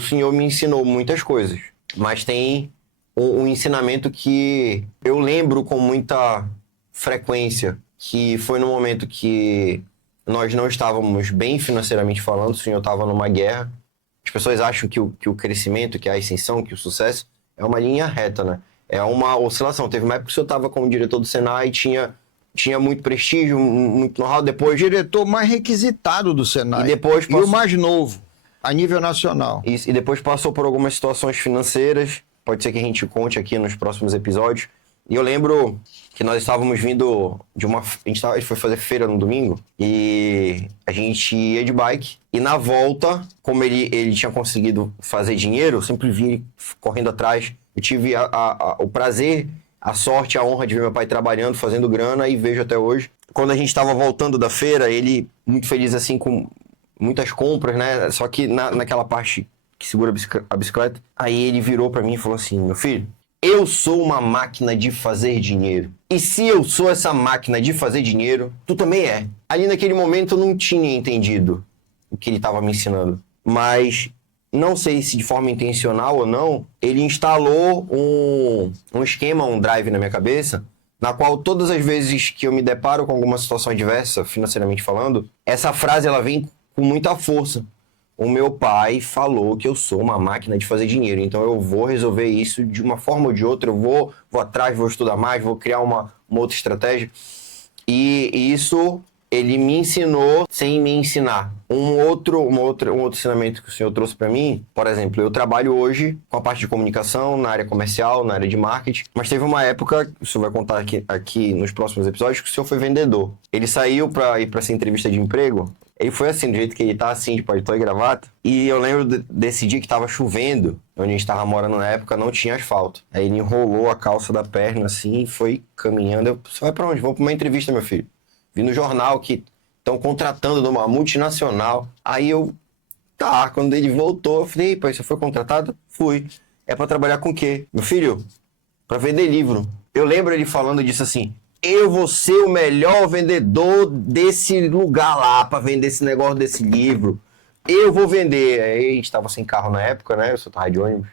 senhor me ensinou muitas coisas, mas tem um ensinamento que eu lembro com muita frequência, que foi no momento que nós não estávamos bem financeiramente falando, o senhor estava numa guerra. As pessoas acham que o crescimento, que a ascensão, que o sucesso é uma linha reta, né? É uma oscilação. Teve uma época que o senhor estava como diretor do Senai, tinha muito prestígio, muito know-how. Depois, o diretor mais requisitado do Senai. E depois e o mais novo, a nível nacional. Isso, e depois passou por algumas situações financeiras. Pode ser que a gente conte aqui nos próximos episódios. E eu lembro que nós estávamos vindo de uma... A gente foi fazer feira no domingo e a gente ia de bike. E na volta, como ele tinha conseguido fazer dinheiro, eu sempre vi ele correndo atrás. Eu tive o prazer, a sorte, a honra de ver meu pai trabalhando, fazendo grana, e vejo até hoje. Quando a gente estava voltando da feira, ele muito feliz assim com muitas compras, né? Só que naquela parte que segura a bicicleta, aí ele virou para mim e falou assim: meu filho, eu sou uma máquina de fazer dinheiro. E se eu sou essa máquina de fazer dinheiro, tu também é. Ali naquele momento eu não tinha entendido o que ele estava me ensinando. Mas não sei se de forma intencional ou não, ele instalou um esquema, um drive na minha cabeça, na qual todas as vezes que eu me deparo com alguma situação adversa, financeiramente falando, essa frase ela vem com muita força. O meu pai falou que eu sou uma máquina de fazer dinheiro, então eu vou resolver isso de uma forma ou de outra, eu vou atrás, vou estudar mais, vou criar uma outra estratégia. E isso ele me ensinou sem me ensinar. Um outro ensinamento que o senhor trouxe para mim, por exemplo, eu trabalho hoje com a parte de comunicação, na área comercial, na área de marketing, mas teve uma época, o senhor vai contar aqui nos próximos episódios, que o senhor foi vendedor. Ele saiu para ir para essa entrevista de emprego. Ele foi assim, do jeito que ele tá, assim, de paletó e gravata. E eu lembro desse dia que tava chovendo, onde a gente tava morando na época, não tinha asfalto. Aí ele enrolou a calça da perna, assim, e foi caminhando. Você vai pra onde? Vou pra uma entrevista, meu filho. Vi no jornal que estão contratando numa multinacional. Aí quando ele voltou, eu falei: pai, você foi contratado? Fui. É pra trabalhar com o quê? Meu filho, pra vender livro. Eu lembro ele falando disso assim: eu vou ser o melhor vendedor desse lugar lá, pra vender esse negócio desse livro. Eu vou vender. Aí a gente tava sem carro na época, né? Eu só tava de ônibus.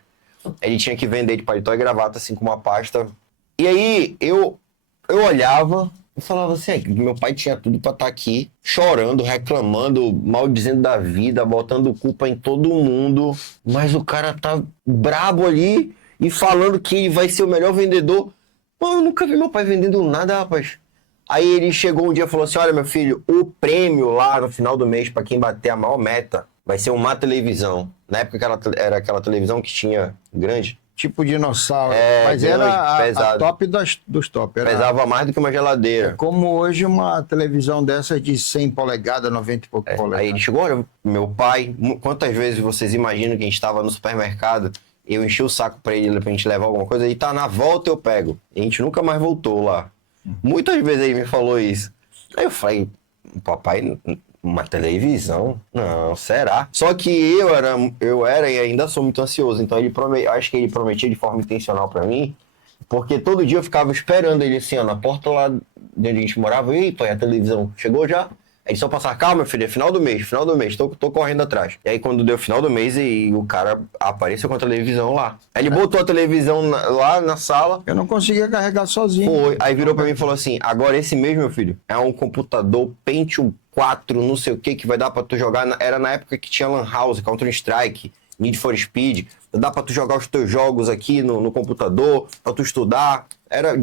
Ele tinha que vender de paletó e gravata, assim, com uma pasta. E aí eu olhava e falava assim: meu pai tinha tudo pra estar aqui, chorando, reclamando, maldizendo da vida, botando culpa em todo mundo. Mas o cara tá brabo ali e falando que ele vai ser o melhor vendedor. Pô, eu nunca vi meu pai vendendo nada, rapaz. Aí ele chegou um dia e falou assim: olha, meu filho, o prêmio lá no final do mês pra quem bater a maior meta vai ser uma televisão. Na época era aquela televisão que tinha grande. Tipo dinossauro. Mas grande, era a top dos top. Pesava mais do que uma geladeira. É como hoje uma televisão dessa de 100 polegadas, 90 e pouco polegadas. Aí ele chegou: olha, meu pai, quantas vezes vocês imaginam que a gente estava no supermercado, eu enchi o saco pra gente levar alguma coisa, e tá, na volta eu pego. E a gente nunca mais voltou lá. Muitas vezes ele me falou isso. Aí eu falei: papai, uma televisão? Não, será? Só que eu era e ainda sou muito ansioso. Então acho que ele prometia de forma intencional pra mim, porque todo dia eu ficava esperando ele assim, ó, na porta lá de onde a gente morava. E aí, pai, a televisão chegou já? Aí só passar: calma, meu filho, é final do mês, tô correndo atrás. E aí quando deu final do mês, e o cara apareceu com a televisão lá. Aí ele botou a televisão lá na sala. Eu não conseguia carregar sozinho. Foi. Aí virou pra mim e falou assim: agora esse mês, meu filho, é um computador Pentium 4, não sei o que vai dar pra tu jogar. Era na época que tinha Lan House, Counter-Strike, Need for Speed. Dá pra tu jogar os teus jogos aqui no computador, pra tu estudar. Era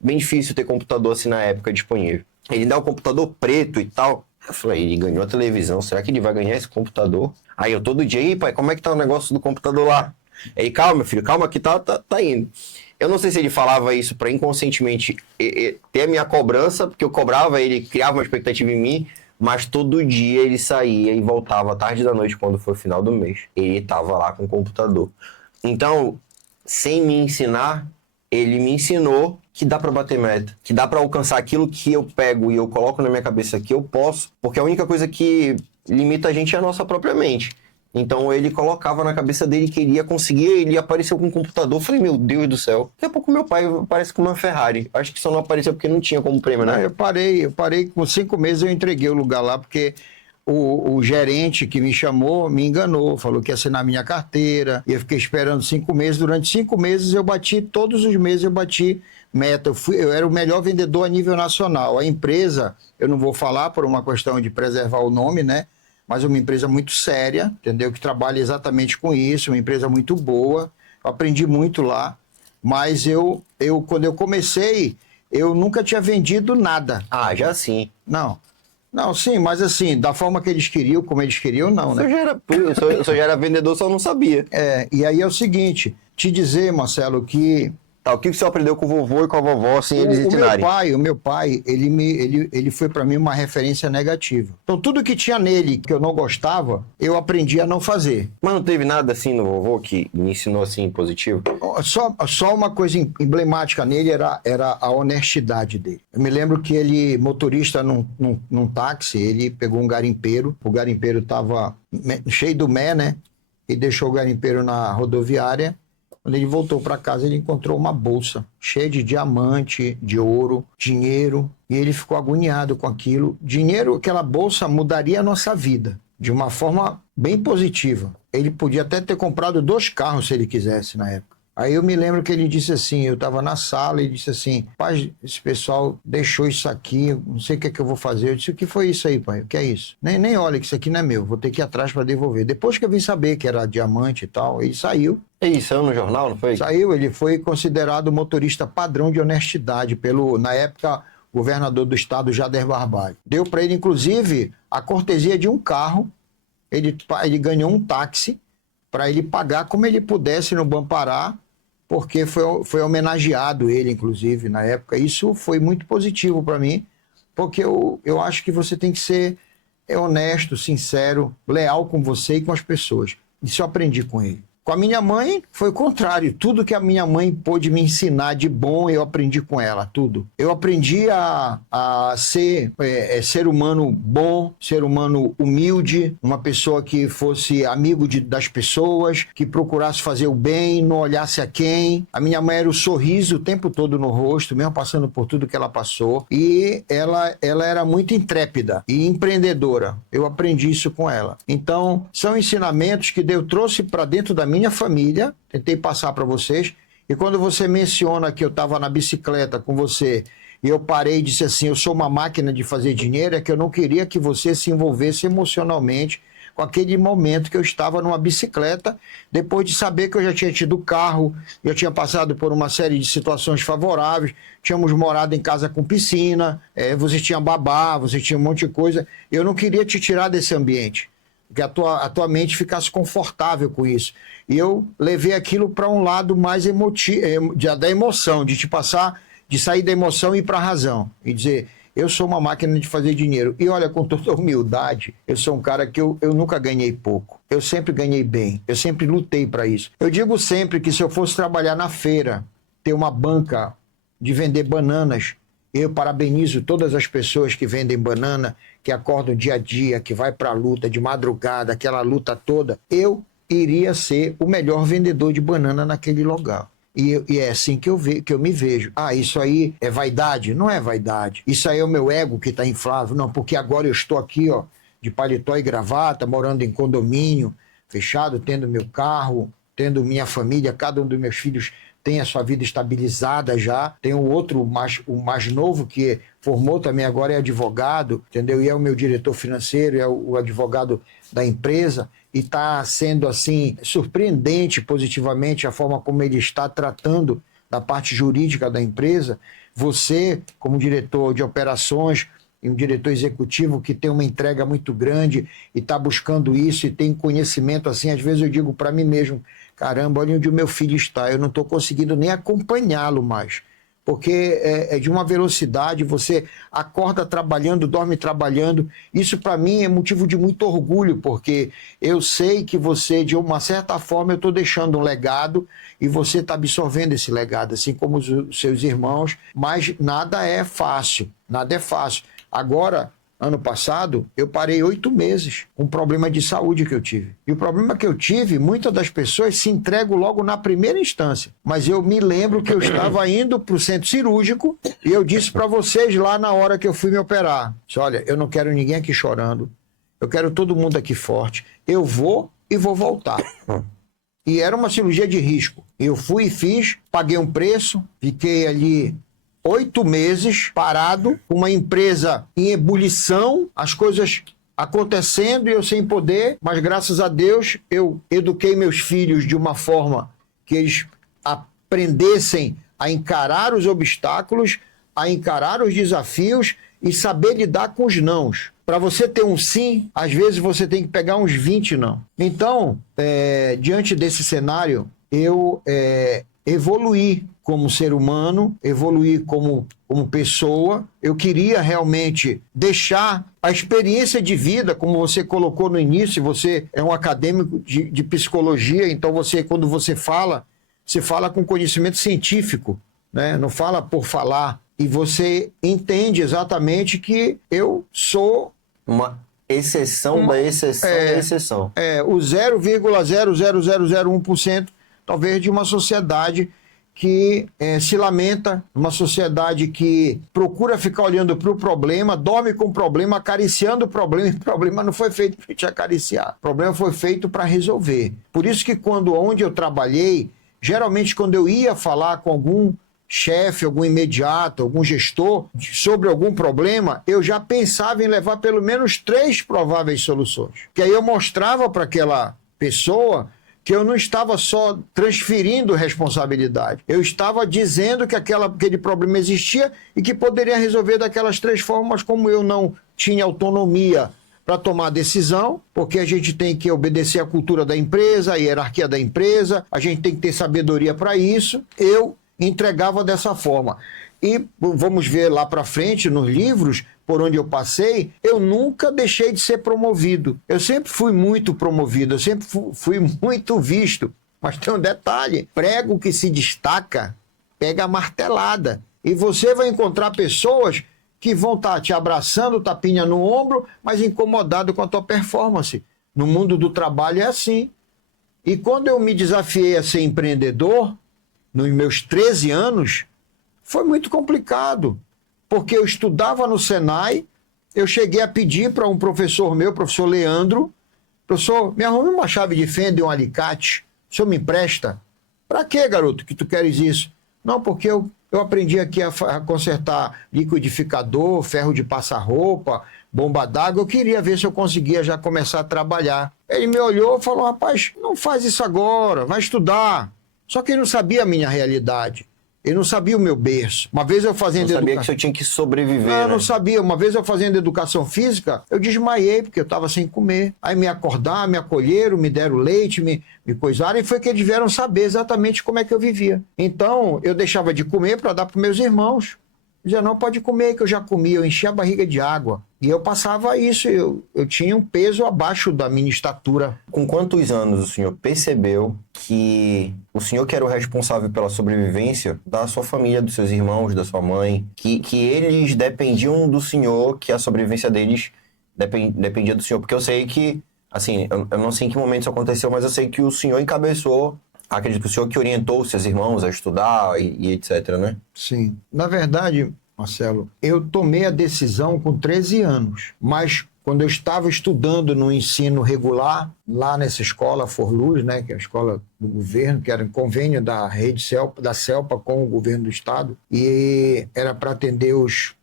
bem difícil ter computador assim na época disponível. Ele dá o computador preto e tal. Eu falei: ele ganhou a televisão, será que ele vai ganhar esse computador? Aí eu todo dia: pai, como é que tá o negócio do computador lá? Aí: calma, meu filho, calma que tá indo. Eu não sei se ele falava isso pra inconscientemente ter a minha cobrança, porque eu cobrava, ele criava uma expectativa em mim, mas todo dia ele saía e voltava à tarde da noite, quando foi o final do mês. Ele tava lá com o computador. Então, sem me ensinar, ele me ensinou que dá pra bater meta, que dá pra alcançar aquilo que eu pego e eu coloco na minha cabeça que eu posso, porque a única coisa que limita a gente é a nossa própria mente. Então ele colocava na cabeça dele que ele ia conseguir, ele apareceu com um computador. Eu falei: meu Deus do céu. Daqui a pouco meu pai aparece com uma Ferrari. Acho que só não apareceu porque não tinha como prêmio, né? Eu parei com 5 meses, eu entreguei o lugar lá, porque o gerente que me chamou me enganou, falou que ia assinar minha carteira, e eu fiquei esperando 5 meses. Durante 5 meses eu bati, todos os meses eu bati meta. Eu era o melhor vendedor a nível nacional. A empresa, eu não vou falar por uma questão de preservar o nome, né? Mas é uma empresa muito séria, entendeu? Que trabalha exatamente com isso, uma empresa muito boa. Eu aprendi muito lá, mas quando eu comecei, eu nunca tinha vendido nada. Ah, já sim. Não, sim, mas assim, da forma que eles queriam, como eles queriam, não, né? O senhor já era vendedor, só não sabia. E aí é o seguinte, te dizer, Marcelo, que Tá, o que o senhor aprendeu com o vovô e com a vovó, sem eles ensinarem? O meu pai, ele foi para mim uma referência negativa. Então, tudo que tinha nele que eu não gostava, eu aprendi a não fazer. Mas não teve nada assim no vovô que me ensinou assim positivo? Só uma coisa emblemática nele era a honestidade dele. Eu me lembro que ele, motorista num táxi, ele pegou um garimpeiro, o garimpeiro estava cheio do mé, né? E deixou o garimpeiro na rodoviária. Quando ele voltou para casa, ele encontrou uma bolsa cheia de diamante, de ouro, dinheiro, e ele ficou agoniado com aquilo. Dinheiro, aquela bolsa mudaria a nossa vida de uma forma bem positiva. Ele podia até ter comprado 2 carros se ele quisesse na época. Aí eu me lembro que ele disse assim, eu estava na sala e disse assim, pai, esse pessoal deixou isso aqui, não sei o que é que eu vou fazer. Eu disse, o que foi isso aí, pai? O que é isso? Nem olha que isso aqui não é meu, vou ter que ir atrás para devolver. Depois que eu vim saber que era diamante e tal, ele saiu. Isso saiu no jornal, não foi? Saiu, ele foi considerado motorista padrão de honestidade pelo, na época, governador do estado, Jader Barbalho. Deu para ele, inclusive, a cortesia de um carro, ele ganhou um táxi para ele pagar como ele pudesse no Bampará, porque foi homenageado ele, inclusive, na época. Isso foi muito positivo para mim, porque eu acho que você tem que ser honesto, sincero, leal com você e com as pessoas. Isso eu aprendi com ele. Com a minha mãe, foi o contrário. Tudo que a minha mãe pôde me ensinar de bom, eu aprendi com ela, tudo. Eu aprendi a ser humano bom, ser humano humilde, uma pessoa que fosse amigo das pessoas, que procurasse fazer o bem, não olhasse a quem. A minha mãe era o sorriso o tempo todo no rosto, mesmo passando por tudo que ela passou. E ela era muito intrépida e empreendedora. Eu aprendi isso com ela. Então, são ensinamentos que Deus trouxe para dentro da minha família, tentei passar para vocês, e quando você menciona que eu estava na bicicleta com você, e eu parei e disse assim, eu sou uma máquina de fazer dinheiro, é que eu não queria que você se envolvesse emocionalmente com aquele momento que eu estava numa bicicleta, depois de saber que eu já tinha tido carro, eu tinha passado por uma série de situações favoráveis, tínhamos morado em casa com piscina, você tinha babá, você tinha um monte de coisa, eu não queria te tirar desse ambiente, que a tua mente ficasse confortável com isso. E eu levei aquilo para um lado mais emotivo, da emoção, de te passar, de sair da emoção e ir para a razão. E dizer, eu sou uma máquina de fazer dinheiro. E olha, com toda humildade, eu sou um cara que eu nunca ganhei pouco. Eu sempre ganhei bem. Eu sempre lutei para isso. Eu digo sempre que se eu fosse trabalhar na feira, ter uma banca de vender bananas, eu parabenizo todas as pessoas que vendem banana, que acordam dia a dia, que vai para a luta de madrugada, aquela luta toda. Eu iria ser o melhor vendedor de banana naquele lugar. E é assim que eu me vejo. Ah, isso aí é vaidade? Não é vaidade. Isso aí é o meu ego que está inflável. Não, porque agora eu estou aqui, ó, de paletó e gravata, morando em condomínio, fechado, tendo meu carro, tendo minha família, cada um dos meus filhos tem a sua vida estabilizada já. Tem o outro, o mais novo, que formou também agora, é advogado, entendeu? E é o meu diretor financeiro, é o advogado da empresa. E está sendo, assim, surpreendente positivamente a forma como ele está tratando da parte jurídica da empresa. Você, como diretor de operações, e um diretor executivo que tem uma entrega muito grande e está buscando isso e tem conhecimento, assim, às vezes eu digo para mim mesmo, caramba, olha onde o meu filho está, eu não estou conseguindo nem acompanhá-lo mais, porque é de uma velocidade, você acorda trabalhando, dorme trabalhando, isso para mim é motivo de muito orgulho, porque eu sei que você, de uma certa forma, eu estou deixando um legado e você está absorvendo esse legado, assim como os seus irmãos, mas nada é fácil, nada é fácil. Agora, ano passado, eu parei 8 meses com um problema de saúde que eu tive. E o problema que eu tive, muitas das pessoas se entregam logo na primeira instância. Mas eu me lembro que eu estava indo para o centro cirúrgico e eu disse para vocês lá na hora que eu fui me operar. Disse, olha, eu não quero ninguém aqui chorando. eu quero todo mundo aqui forte. Eu vou e vou voltar. E era uma cirurgia de risco. Eu fui e fiz, paguei um preço, fiquei ali 8 meses parado, uma empresa em ebulição, as coisas acontecendo e eu sem poder, mas graças a Deus eu eduquei meus filhos de uma forma que eles aprendessem a encarar os obstáculos, a encarar os desafios e saber lidar com os nãos. Para você ter um sim, às vezes você tem que pegar uns 20 não. Então, diante desse cenário, eu evoluí como ser humano, evoluí como pessoa. Eu queria realmente deixar a experiência de vida, como você colocou no início, você é um acadêmico de psicologia, então quando você fala com conhecimento científico, né? Não fala por falar. E você entende exatamente que eu sou uma exceção da exceção da exceção. O 0,00001% talvez de uma sociedade que se lamenta, uma sociedade que procura ficar olhando para o problema, dorme com o problema, acariciando o problema, e o problema não foi feito para te acariciar, o problema foi feito para resolver. Por isso que onde eu trabalhei, geralmente quando eu ia falar com algum chefe, algum imediato, algum gestor sobre algum problema, eu já pensava em levar pelo menos 3 prováveis soluções. Que aí eu mostrava para aquela pessoa que eu não estava só transferindo responsabilidade, eu estava dizendo que aquele problema existia e que poderia resolver daquelas 3 formas, como eu não tinha autonomia para tomar decisão, porque a gente tem que obedecer à cultura da empresa, à hierarquia da empresa, a gente tem que ter sabedoria para isso, eu entregava dessa forma. E vamos ver lá para frente, nos livros por onde eu passei, eu nunca deixei de ser promovido. Eu sempre fui muito promovido, eu sempre fui muito visto. Mas tem um detalhe, prego que se destaca, pega a martelada. E você vai encontrar pessoas que vão estar te abraçando, tapinha no ombro, mas incomodado com a tua performance. No mundo do trabalho é assim. E quando eu me desafiei a ser empreendedor, nos meus 13 anos, foi muito complicado, porque eu estudava no Senai, eu cheguei a pedir para um professor meu, professor Leandro, professor, me arrume uma chave de fenda e um alicate, o senhor me empresta? Para quê, garoto, que tu queres isso? Não, porque eu aprendi aqui a consertar liquidificador, ferro de passar roupa, bomba d'água, eu queria ver se eu conseguia já começar a trabalhar. Ele me olhou e falou, rapaz, não faz isso agora, vai estudar. Só que ele não sabia a minha realidade. Ele não sabia o meu berço. Uma vez eu fazendo educação... Não sabia que você tinha que sobreviver, né? Não sabia. Uma vez eu fazendo educação física, eu desmaiei, porque eu estava sem comer. Aí me acordaram, me acolheram, me deram leite, me coisaram, e foi que eles vieram saber exatamente como é que eu vivia. Então, eu deixava de comer para dar para meus irmãos. Dizia, não, pode comer, que eu já comi, eu enchi a barriga de água. E eu passava isso, eu tinha um peso abaixo da minha estatura. Com quantos anos o senhor percebeu que o senhor que era o responsável pela sobrevivência da sua família, dos seus irmãos, da sua mãe, que eles dependiam do senhor, que a sobrevivência deles dependia do senhor? Porque eu sei que, assim, eu não sei em que momento isso aconteceu, mas eu sei que o senhor encabeçou, acredito que o senhor que orientou os seus irmãos a estudar e etc, né? Sim. Na verdade, Marcelo, eu tomei a decisão com 13 anos, mas quando eu estava estudando no ensino regular, lá nessa escola Forluz, né, que é a escola do governo, que era em convênio da rede da CELPA com o governo do estado, e era para atender os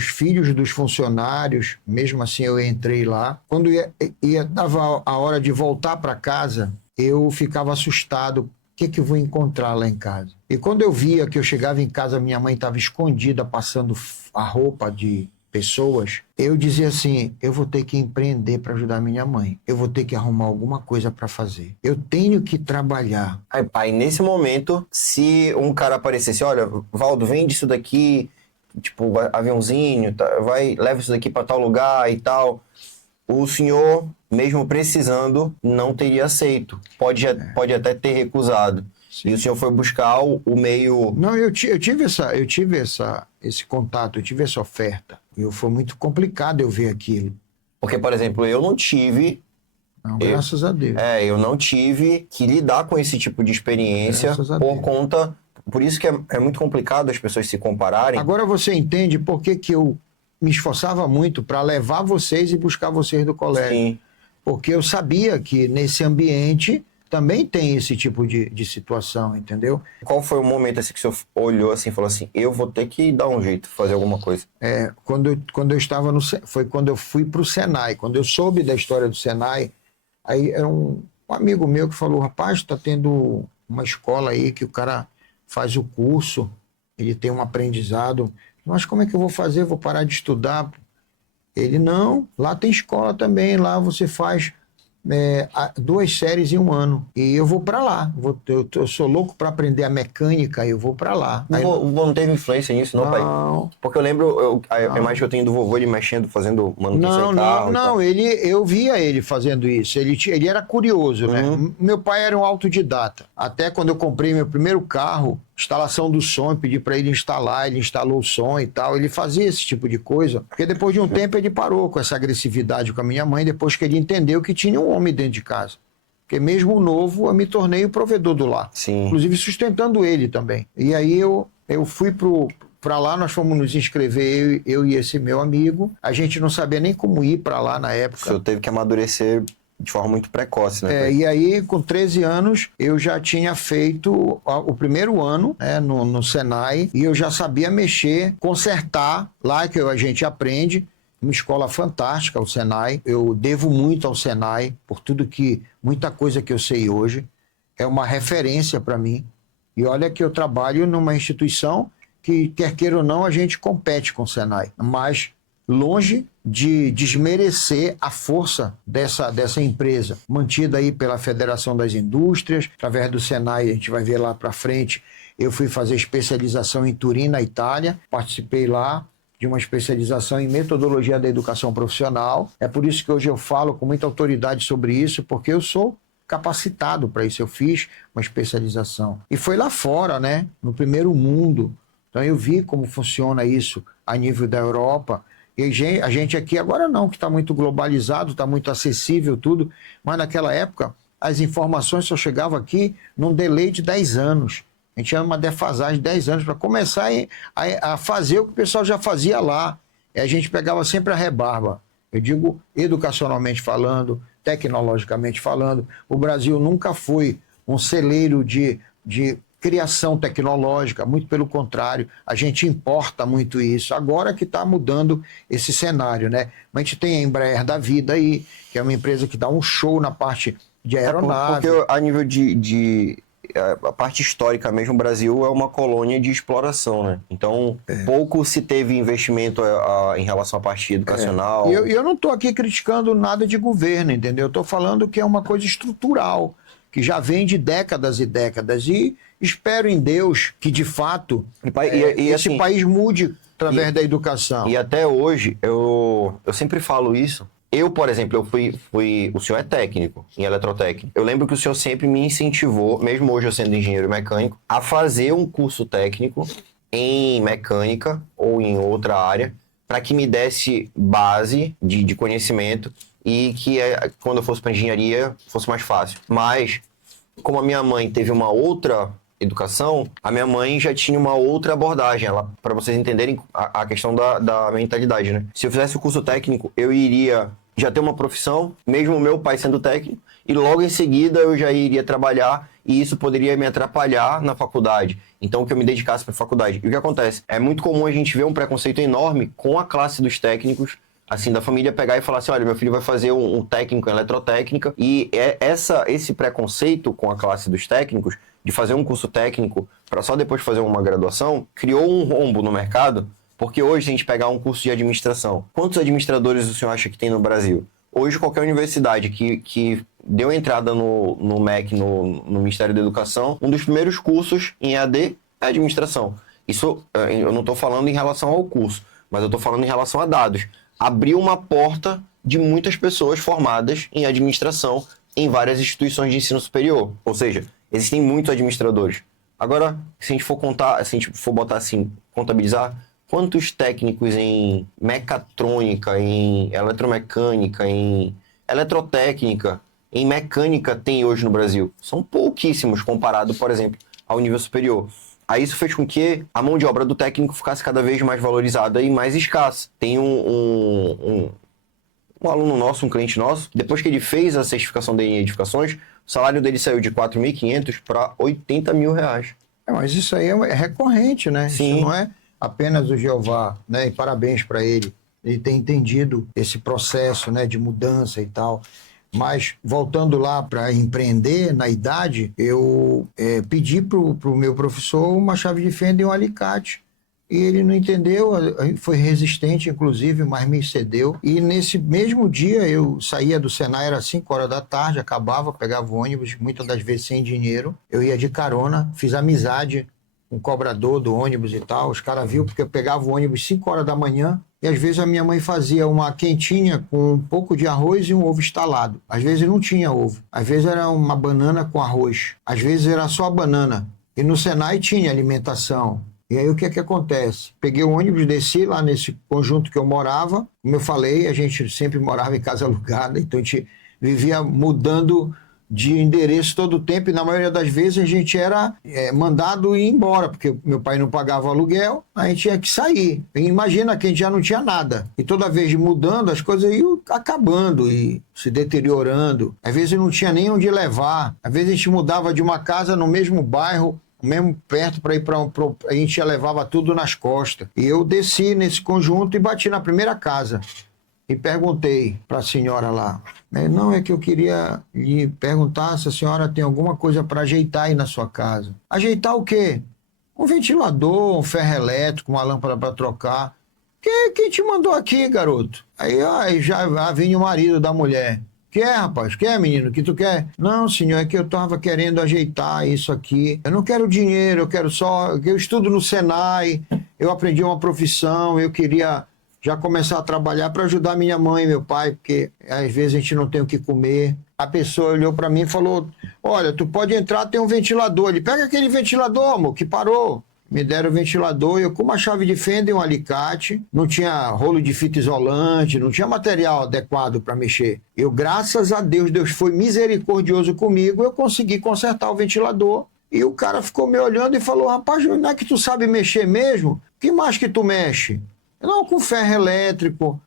filhos dos funcionários, mesmo assim eu entrei lá. Quando dava a hora de voltar para casa, eu ficava assustado. O que eu vou encontrar lá em casa? E quando eu via que eu chegava em casa, minha mãe estava escondida, passando a roupa de pessoas, eu dizia assim, eu vou ter que empreender para ajudar minha mãe. Eu vou ter que arrumar alguma coisa para fazer. Eu tenho que trabalhar. Aí, nesse momento, se um cara aparecesse, olha, Valdo, vende isso daqui, tipo, aviãozinho, leva isso daqui para tal lugar e tal, o senhor, mesmo precisando, não teria aceito. Pode até ter recusado. Sim. E o senhor foi buscar o meio... Não, eu tive esse contato, eu tive essa oferta. E foi muito complicado eu ver aquilo. Porque, por exemplo, eu não tive... Não, graças a Deus. Eu não tive que lidar com esse tipo de experiência por conta... Por isso que é muito complicado as pessoas se compararem. Agora você entende por que eu me esforçava muito para levar vocês e buscar vocês do colégio. Sim. Porque eu sabia que nesse ambiente também tem esse tipo de situação, entendeu? Qual foi o momento assim, que o senhor olhou assim e falou assim, eu vou ter que dar um jeito, fazer alguma coisa? Quando eu estava foi quando eu fui para o Senai. Quando eu soube da história do Senai, aí era um amigo meu que falou, rapaz, está tendo uma escola aí que o cara faz o curso, ele tem um aprendizado, mas como é que eu vou fazer? Vou parar de estudar? Ele, não, lá tem escola também, lá você faz 2 séries em um ano. E eu vou para lá. Eu sou louco para aprender a mecânica, eu vou para lá. O vô não teve influência nisso, não, pai? Não. Porque eu lembro, a imagem que eu tenho do vovô, ele mexendo, fazendo manutenção Não, em carro. não, eu via ele fazendo isso. Ele era curioso, né? Meu pai era um autodidata. Até quando eu comprei meu primeiro carro, instalação do som, pedi para ele instalar, ele instalou o som e tal. Ele fazia esse tipo de coisa. Porque depois de um tempo ele parou com essa agressividade com a minha mãe, depois que ele entendeu que tinha um homem dentro de casa. Porque mesmo novo, eu me tornei o provedor do lar. Sim. Inclusive sustentando ele também. E aí eu fui para lá, nós fomos nos inscrever, eu e esse meu amigo. A gente não sabia nem como ir para lá na época. O senhor teve que amadurecer de forma muito precoce, né? E aí, com 13 anos, eu já tinha feito o primeiro ano, né, no Senai, e eu já sabia mexer, consertar, lá que a gente aprende. Uma escola fantástica, o Senai. Eu devo muito ao Senai, por muita coisa que eu sei hoje. É uma referência para mim. E olha que eu trabalho numa instituição que, quer queira ou não, a gente compete com o Senai. Mas longe de desmerecer a força dessa empresa, mantida aí pela Federação das Indústrias, através do Senai, a gente vai ver lá para frente. Eu fui fazer especialização em Turim, na Itália, participei lá de uma especialização em metodologia da educação profissional. É por isso que hoje eu falo com muita autoridade sobre isso, porque eu sou capacitado para isso. Eu fiz uma especialização. E foi lá fora, né? No primeiro mundo. Então eu vi como funciona isso a nível da Europa. E a gente aqui agora não, que está muito globalizado, está muito acessível tudo. Mas naquela época, as informações só chegavam aqui num delay de 10 anos. A gente tinha uma defasagem de 10 anos para começar a fazer o que o pessoal já fazia lá. E a gente pegava sempre a rebarba. Eu digo educacionalmente falando, tecnologicamente falando. O Brasil nunca foi um celeiro de criação tecnológica, muito pelo contrário, a gente importa muito isso. Agora que está mudando esse cenário, né? Mas a gente tem a Embraer da vida aí, que é uma empresa que dá um show na parte de aeronave. Porque a nível a parte histórica mesmo, o Brasil é uma colônia de exploração, né? Então, pouco se teve investimento em relação à parte educacional. Eu não estou aqui criticando nada de governo, entendeu? Eu estou falando que é uma coisa estrutural, que já vem de décadas e décadas. E espero em Deus que, de fato, esse assim, país mude através da educação. E até hoje, eu sempre falo isso. Eu, por exemplo, o senhor é técnico em eletrotécnica. Eu lembro que o senhor sempre me incentivou, mesmo hoje eu sendo engenheiro mecânico, a fazer um curso técnico em mecânica ou em outra área, para que me desse base de conhecimento e que quando eu fosse para engenharia fosse mais fácil. Mas, como a minha mãe teve uma outra educação, a minha mãe já tinha uma outra abordagem, para vocês entenderem a questão da mentalidade, né? Se eu fizesse o curso técnico, eu iria já ter uma profissão, mesmo o meu pai sendo técnico, e logo em seguida eu já iria trabalhar e isso poderia me atrapalhar na faculdade. Então, que eu me dedicasse para a faculdade. E o que acontece? É muito comum a gente ver um preconceito enorme com a classe dos técnicos, assim, da família pegar e falar assim, olha, meu filho vai fazer um técnico em eletrotécnica, e esse preconceito com a classe dos técnicos, de fazer um curso técnico para só depois fazer uma graduação, criou um rombo no mercado, porque hoje, se a gente pegar um curso de administração, quantos administradores o senhor acha que tem no Brasil? Hoje, qualquer universidade que deu entrada no MEC, no Ministério da Educação, um dos primeiros cursos em EAD é administração. Isso, eu não estou falando em relação ao curso, mas eu estou falando em relação a dados. Abriu uma porta de muitas pessoas formadas em administração em várias instituições de ensino superior. Ou seja, existem muitos administradores. Agora, se a gente for contar, se a gente for botar assim, contabilizar, quantos técnicos em mecatrônica, em eletromecânica, em eletrotécnica, em mecânica tem hoje no Brasil? São pouquíssimos comparado, por exemplo, ao nível superior. Aí isso fez com que a mão de obra do técnico ficasse cada vez mais valorizada e mais escassa. Tem um aluno nosso, um cliente nosso, depois que ele fez a certificação de edificações, o salário dele saiu de 4.500 para 80 mil reais. Mas isso aí é recorrente, né? Sim. Isso não é apenas o Jeová, né? E parabéns para ele. Ele tem entendido esse processo, né, de mudança e tal. Mas, voltando lá para empreender na idade, eu pedi para o meu professor uma chave de fenda e um alicate. E ele não entendeu, foi resistente, inclusive, mas me cedeu. E nesse mesmo dia, eu saía do Senai, era 5 horas da tarde, acabava, pegava o ônibus, muitas das vezes sem dinheiro. Eu ia de carona, fiz amizade com o cobrador do ônibus e tal. Os caras viram, porque eu pegava o ônibus 5 horas da manhã, e às vezes a minha mãe fazia uma quentinha com um pouco de arroz e um ovo estalado. Às vezes não tinha ovo. Às vezes era uma banana com arroz. Às vezes era só a banana. E no Senai tinha alimentação. E aí o que é que acontece? Peguei o ônibus, desci lá nesse conjunto que eu morava. Como eu falei, a gente sempre morava em casa alugada, então a gente vivia mudando de endereço todo o tempo, e na maioria das vezes a gente era mandado ir embora, porque meu pai não pagava o aluguel, a gente tinha que sair. E imagina que a gente já não tinha nada. E toda vez mudando, as coisas iam acabando e se deteriorando. Às vezes não tinha nem onde levar. Às vezes a gente mudava de uma casa no mesmo bairro, mesmo perto, para ir para a gente já levava tudo nas costas. E eu desci nesse conjunto e bati na primeira casa. E perguntei para a senhora lá. Não, é que eu queria lhe perguntar se a senhora tem alguma coisa para ajeitar aí na sua casa. Ajeitar o quê? Um ventilador, um ferro elétrico, uma lâmpada para trocar. Quem te mandou aqui, garoto? Aí já vinha o marido da mulher. Quer, rapaz? Quer, menino? Que tu quer? Não, senhor, é que eu estava querendo ajeitar isso aqui. Eu não quero dinheiro, eu quero só... Eu estudo no Senai, eu aprendi uma profissão, eu queria já começar a trabalhar para ajudar minha mãe e meu pai, porque às vezes a gente não tem o que comer. A pessoa olhou para mim e falou, olha, tu pode entrar, tem um ventilador. Ele, pega aquele ventilador, amor, que parou. Me deram o ventilador, eu com uma chave de fenda e um alicate, não tinha rolo de fita isolante, não tinha material adequado para mexer. Eu, graças a Deus, Deus foi misericordioso comigo, eu consegui consertar o ventilador. E o cara ficou me olhando e falou, rapaz, não é que tu sabe mexer mesmo? Que mais que tu mexe? Não, com ferro elétrico,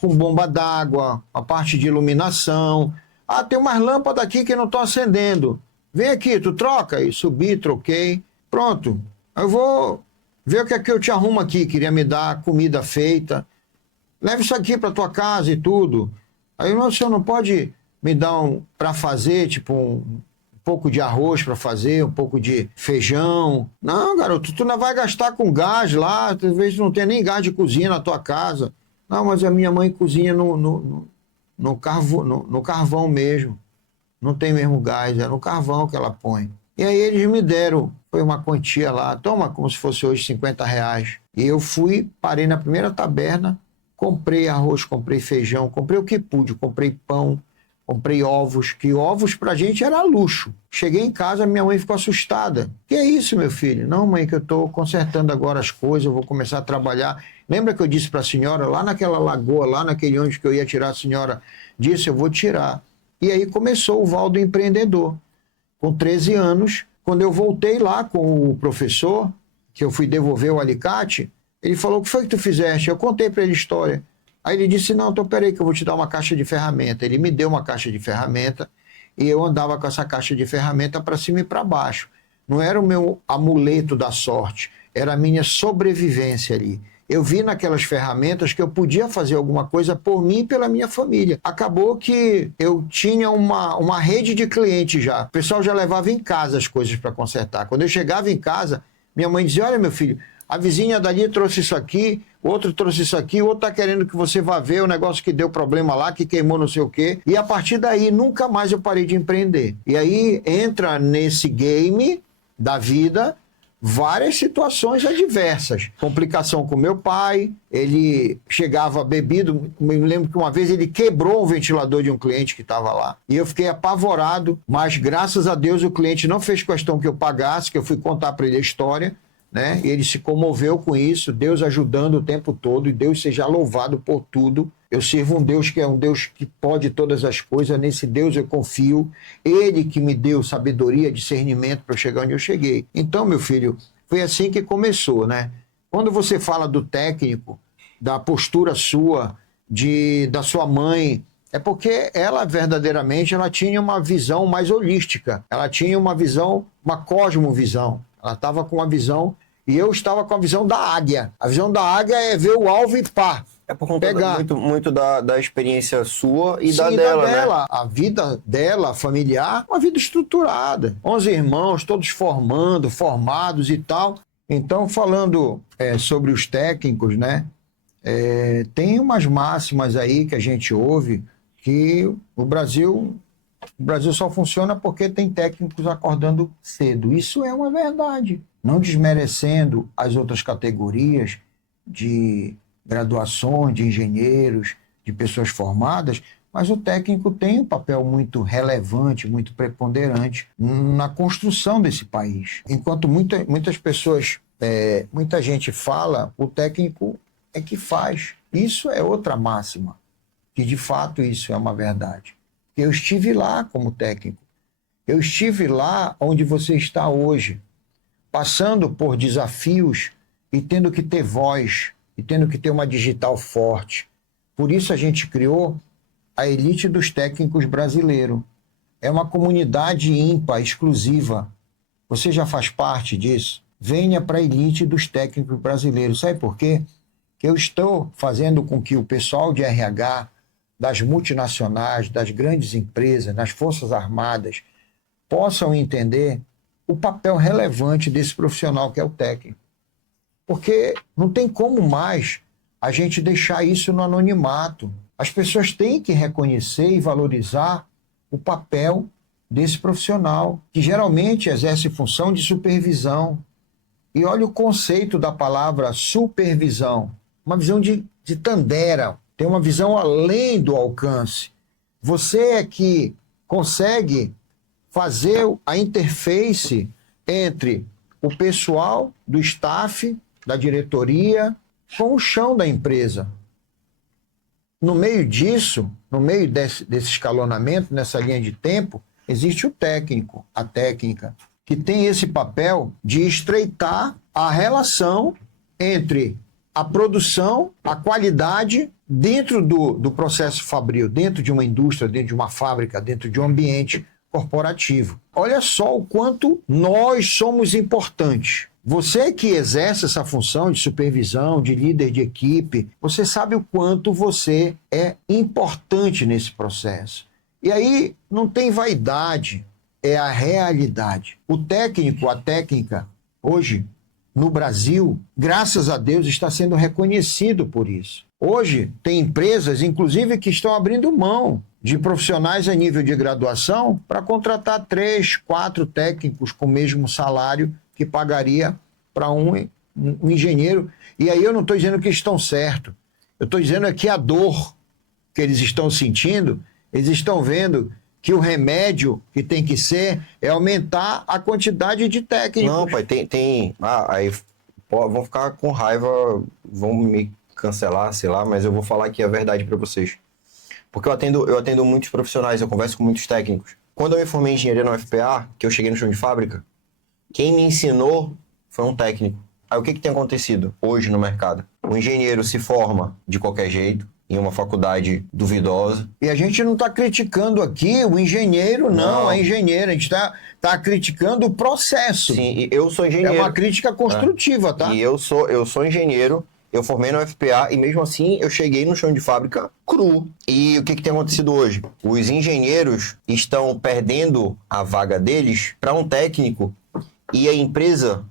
com bomba d'água, a parte de iluminação. Ah, tem umas lâmpadas aqui que não estão acendendo. Vem aqui, tu troca? E subi, troquei. Pronto. Eu vou ver o que é que eu te arrumo aqui. Queria me dar comida feita. Leva isso aqui para tua casa e tudo. Aí, o senhor não pode me dar para fazer, tipo, um pouco de arroz para fazer, um pouco de feijão? Não, garoto, tu não vai gastar com gás lá. Talvez não tenha nem gás de cozinha na tua casa. Não, mas a minha mãe cozinha no carvão mesmo. Não tem mesmo gás, é no carvão que ela põe. E aí eles me deram, foi uma quantia lá, toma como se fosse hoje R$50. E eu fui, parei na primeira taberna, comprei arroz, comprei feijão, comprei o que pude, comprei pão, comprei ovos, que ovos pra gente era luxo. Cheguei em casa, minha mãe ficou assustada. Que é isso, meu filho? Não, mãe, que eu tô consertando agora as coisas, eu vou começar a trabalhar. Lembra que eu disse pra senhora, lá naquela lagoa, lá naquele onde que eu ia tirar, a senhora disse, eu vou tirar. E aí começou o Val do empreendedor. Com 13 anos, quando eu voltei lá com o professor, que eu fui devolver o alicate, ele falou, o que foi que tu fizeste? Eu contei para ele a história. Aí ele disse, não, então peraí que eu vou te dar uma caixa de ferramenta. Ele me deu uma caixa de ferramenta e eu andava com essa caixa de ferramenta para cima e para baixo. Não era o meu amuleto da sorte, era a minha sobrevivência ali. Eu vi naquelas ferramentas que eu podia fazer alguma coisa por mim e pela minha família. Acabou que eu tinha uma rede de clientes já. O pessoal já levava em casa as coisas para consertar. Quando eu chegava em casa, minha mãe dizia, olha meu filho, a vizinha dali trouxe isso aqui, o outro trouxe isso aqui, o outro está querendo que você vá ver o negócio que deu problema lá, que queimou não sei o quê. E a partir daí, nunca mais eu parei de empreender. E aí entra nesse game da vida várias situações adversas. Complicação com meu pai, ele chegava bebido, me lembro que uma vez ele quebrou um ventilador de um cliente que estava lá. E eu fiquei apavorado, mas graças a Deus o cliente não fez questão que eu pagasse, que eu fui contar para ele a história, né? E ele se comoveu com isso, Deus ajudando o tempo todo, e Deus seja louvado por tudo. Eu sirvo um Deus que é um Deus que pode todas as coisas, nesse Deus eu confio, Ele que me deu sabedoria, discernimento para eu chegar onde eu cheguei. Então, meu filho, Foi assim que começou, né? Quando você fala do técnico, da postura sua, da sua mãe, é porque ela verdadeiramente ela tinha uma visão mais holística. Ela tinha uma visão, uma cosmovisão. Ela estava com uma visão e eu estava com a visão da águia. A visão da águia é ver o alvo e pá. É por conta pegar. muito da experiência sua e Sim, da dela, né? A vida dela, familiar, uma vida estruturada. 11 irmãos, todos formados e tal. Então, falando sobre os técnicos, né? Tem umas máximas aí que a gente ouve que o Brasil só funciona porque tem técnicos acordando cedo. Isso é uma verdade. Não desmerecendo as outras categorias de graduações, de engenheiros, de pessoas formadas, mas o técnico tem um papel muito relevante, muito preponderante na construção desse país. Enquanto muitas pessoas, muita gente fala, o técnico é que faz. Isso é outra máxima, que de fato isso é uma verdade. Eu estive lá como técnico. Eu estive lá onde você está hoje, passando por desafios e tendo que ter voz, e tendo que ter uma digital forte. Por isso a gente criou a elite dos técnicos brasileiros. É uma comunidade ímpar, exclusiva. Você já faz parte disso? Venha para a elite dos técnicos brasileiros. Sabe por quê? Que eu estou fazendo com que o pessoal de RH, das multinacionais, das grandes empresas, das Forças Armadas, possam entender o papel relevante desse profissional que é o técnico. Porque não tem como mais a gente deixar isso no anonimato. As pessoas têm que reconhecer e valorizar o papel desse profissional, que geralmente exerce função de supervisão. E olha o conceito da palavra supervisão. Uma visão de Tandera, tem uma visão além do alcance. Você é que consegue fazer a interface entre o pessoal do staff, da diretoria, com o chão da empresa. No meio disso, no meio desse escalonamento, nessa linha de tempo, existe o técnico, a técnica, que tem esse papel de estreitar a relação entre a produção, a qualidade dentro do processo fabril, dentro de uma indústria, dentro de uma fábrica, dentro de um ambiente corporativo. Olha só o quanto nós somos importantes. Você que exerce essa função de supervisão, de líder de equipe, você sabe o quanto você é importante nesse processo. E aí não tem vaidade, é a realidade. O técnico, a técnica, hoje, no Brasil, graças a Deus, está sendo reconhecido por isso. Hoje, tem empresas, inclusive, que estão abrindo mão de profissionais a nível de graduação para contratar 3, 4 técnicos com o mesmo salário que pagaria para um engenheiro. E aí eu não estou dizendo que estão certos. Eu estou dizendo que a dor que eles estão sentindo, eles estão vendo que o remédio que tem que ser é aumentar a quantidade de técnicos. Não, pai, tem... aí vão ficar com raiva, vão me cancelar, sei lá, mas eu vou falar aqui a verdade para vocês. Porque eu atendo muitos profissionais, eu converso com muitos técnicos. Quando eu me formei em engenharia na UFPA, que eu cheguei no chão de fábrica, quem me ensinou foi um técnico. Aí o que tem acontecido hoje no mercado? O engenheiro se forma de qualquer jeito, em uma faculdade duvidosa. E a gente não está criticando aqui o engenheiro, não, a engenheira. A gente está criticando o processo. Sim, eu sou engenheiro. É uma crítica construtiva, tá? E eu sou engenheiro, eu formei na UFPA e mesmo assim eu cheguei no chão de fábrica cru. E o que tem acontecido hoje? Os engenheiros estão perdendo a vaga deles para um técnico e a empresa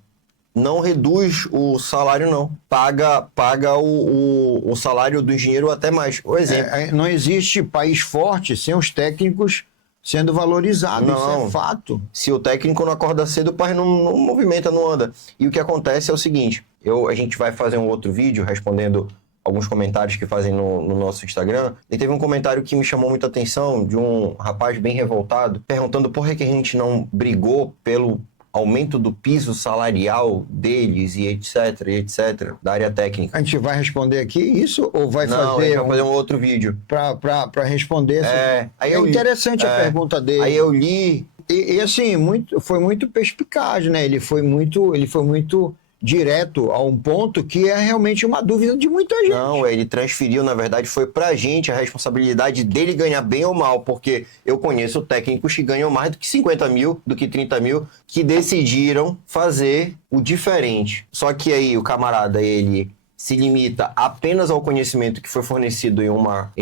não reduz o salário, não. Paga o salário do engenheiro até mais. O exemplo. Não existe país forte sem os técnicos sendo valorizados. Isso é fato. Se o técnico não acorda cedo, o pai não movimenta, não anda. E o que acontece é o seguinte, a gente vai fazer um outro vídeo respondendo alguns comentários que fazem no nosso Instagram, e teve um comentário que me chamou muita atenção, de um rapaz bem revoltado, perguntando por que a gente não brigou pelo aumento do piso salarial deles e etc, da área técnica. A gente vai responder aqui isso ou vai fazer... Não, a gente vai fazer um outro vídeo. Para responder essa... É interessante a pergunta dele. Aí eu li E assim, foi muito perspicaz, né? Ele foi muito direto a um ponto que é realmente uma dúvida de muita gente. Não, ele transferiu, na verdade, foi pra gente a responsabilidade dele ganhar bem ou mal, porque eu conheço técnicos que ganham mais do que 50 mil, do que 30 mil, que decidiram fazer o diferente. Só que aí o camarada, ele se limita apenas ao conhecimento que foi fornecido em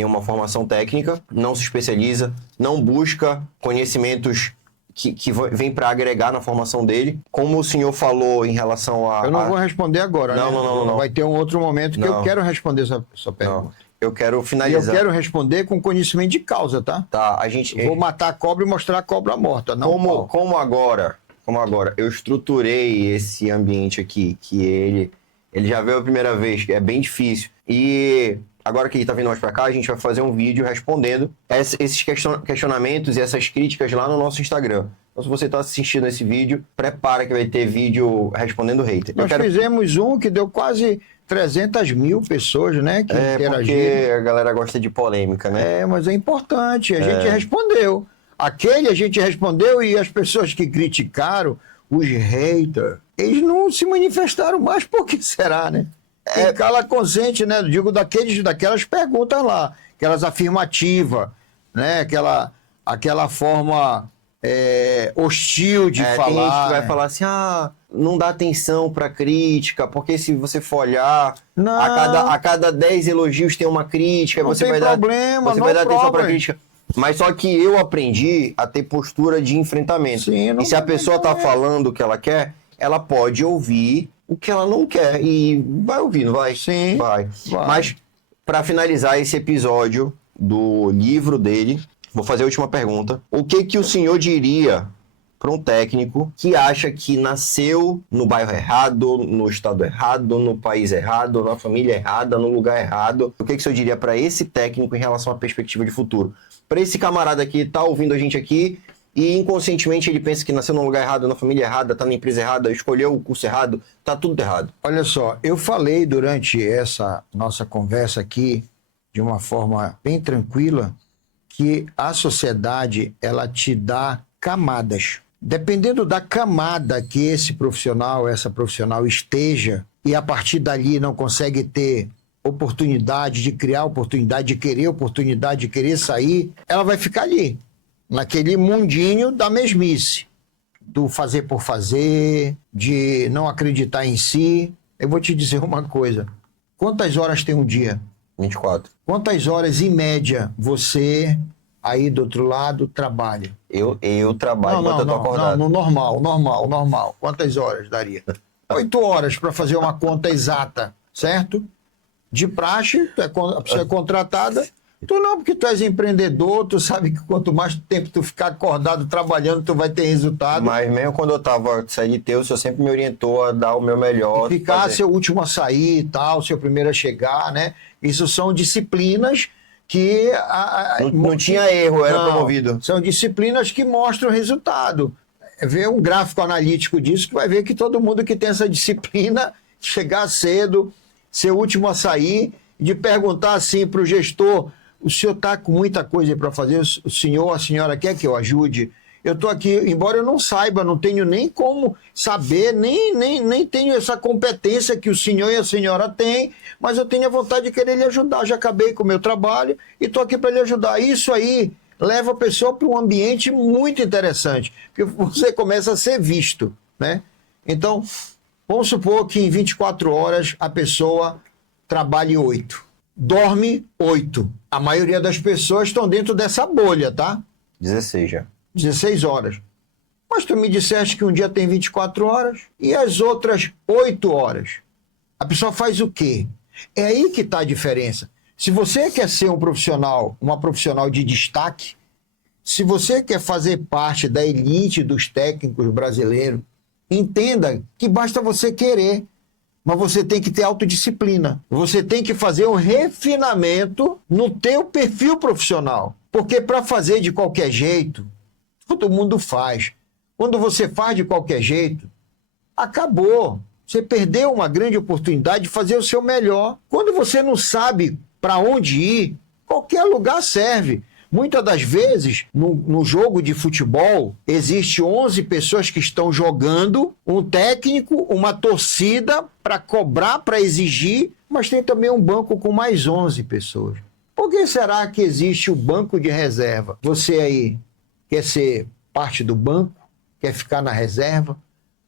uma formação técnica, não se especializa, não busca conhecimentos que vem para agregar na formação dele. Como o senhor falou em relação a... Eu não vou responder agora, Não, né? não. Vai ter um outro momento que Não. eu quero responder essa pergunta. Não, eu quero E eu finalizar. quero responder com conhecimento de causa, tá? Tá, a gente... Vou matar a cobra e mostrar a cobra morta, não pau. Como agora eu estruturei esse ambiente aqui, que ele já veio a primeira vez, que é bem difícil, e agora que ele tá vindo mais pra cá, a gente vai fazer um vídeo respondendo esses questionamentos e essas críticas lá no nosso Instagram. Então, se você tá assistindo esse vídeo, prepara que vai ter vídeo respondendo hater. Nós fizemos um que deu quase 300 mil pessoas, né? Que interagiram. Porque a galera gosta de polêmica, né? Mas é importante, a gente respondeu. Aquele a gente respondeu e as pessoas que criticaram, os haters, eles não se manifestaram mais, por que será, né? Cala consciente, né? Digo daquelas perguntas lá, aquelas afirmativas, né? Aquela forma hostil de falar. Tem gente que vai falar assim, não dá atenção pra crítica, porque se você for olhar, Não. a cada 10 elogios tem uma crítica, Não você tem vai problema, você não vai dar atenção pra problem. crítica. Mas só que eu aprendi a ter postura de enfrentamento. Sim, não e se a tem pessoa tá problema. falando o que ela quer, ela pode ouvir o que ela não quer. E vai ouvir, não vai? Sim, Vai. vai. Mas, para finalizar esse episódio do livro dele, vou fazer a última pergunta. O que o senhor diria para um técnico que acha que nasceu no bairro errado, no estado errado, no país errado, na família errada, no lugar errado? O que o senhor diria para esse técnico em relação à perspectiva de futuro? Para esse camarada que tá ouvindo a gente aqui e inconscientemente ele pensa que nasceu no lugar errado, na família errada, tá na empresa errada, escolheu o curso errado, tá tudo errado. Olha só, eu falei durante essa nossa conversa aqui, de uma forma bem tranquila, que a sociedade, ela te dá camadas. Dependendo da camada que esse profissional, essa profissional esteja, e a partir dali não consegue ter oportunidade de criar, oportunidade de querer sair, ela vai ficar ali, naquele mundinho da mesmice, do fazer por fazer, de não acreditar em si. Eu vou te dizer uma coisa, quantas horas tem um dia? 24. Quantas horas, em média, você, aí do outro lado, trabalha? Eu trabalho enquanto eu tô acordado. Não, normal. Quantas horas daria? 8 horas para fazer uma conta exata, certo? De praxe, a pessoa é contratada. Tu não, porque tu és empreendedor, tu sabe que quanto mais tempo tu ficar acordado trabalhando, tu vai ter resultado. Mas mesmo quando eu tava CLT, o senhor sempre me orientou a dar o meu melhor. E ficar ser o último a sair e tal, ser o primeiro a chegar, né? Isso são disciplinas que... Não tinha erro, era Não, promovido. São disciplinas que mostram resultado. Vê um gráfico analítico disso que vai ver que todo mundo que tem essa disciplina, chegar cedo, ser o último a sair, de perguntar assim para o gestor, o senhor está com muita coisa para fazer, o senhor, a senhora quer que eu ajude? Eu estou aqui, embora eu não saiba, não tenho nem como saber, nem tenho essa competência que o senhor e a senhora têm, mas eu tenho a vontade de querer lhe ajudar. Já acabei com o meu trabalho e estou aqui para lhe ajudar. Isso aí leva a pessoa para um ambiente muito interessante, porque você começa a ser visto, né? Então, vamos supor que em 24 horas a pessoa trabalhe 8, dorme 8. A maioria das pessoas estão dentro dessa bolha, tá? 16 já. 16 horas. Mas tu me disseste que um dia tem 24 horas e as outras 8 horas. A pessoa faz o quê? É aí que está a diferença. Se você quer ser um profissional, uma profissional de destaque, se você quer fazer parte da elite dos técnicos brasileiros, entenda que basta você querer, mas você tem que ter autodisciplina. Você tem que fazer um refinamento no teu perfil profissional. Porque para fazer de qualquer jeito, todo mundo faz. Quando você faz de qualquer jeito, acabou. Você perdeu uma grande oportunidade de fazer o seu melhor. Quando você não sabe para onde ir, qualquer lugar serve. Muitas das vezes, no jogo de futebol, existe 11 pessoas que estão jogando, um técnico, uma torcida para cobrar, para exigir, mas tem também um banco com mais 11 pessoas. Por que será que existe o banco de reserva? Você aí quer ser parte do banco? Quer ficar na reserva?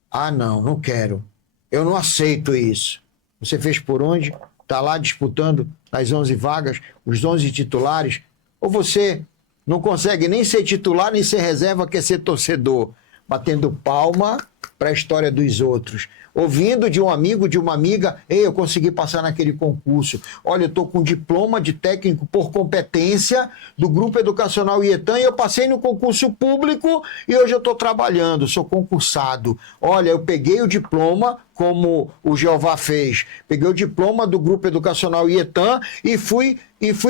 Ah, não quero. Eu não aceito isso. Você fez por onde? Está lá disputando as 11 vagas, os 11 titulares? Ou você não consegue nem ser titular, nem ser reserva, quer ser torcedor? Batendo palma para a história dos outros. Ouvindo de um amigo, de uma amiga, ei, eu consegui passar naquele concurso. Olha, eu estou com diploma de técnico por competência do Grupo Educacional Ietã e eu passei no concurso público e hoje eu estou trabalhando, sou concursado. Olha, eu peguei o diploma, como o Jeová fez, peguei o diploma do Grupo Educacional Ietã e fui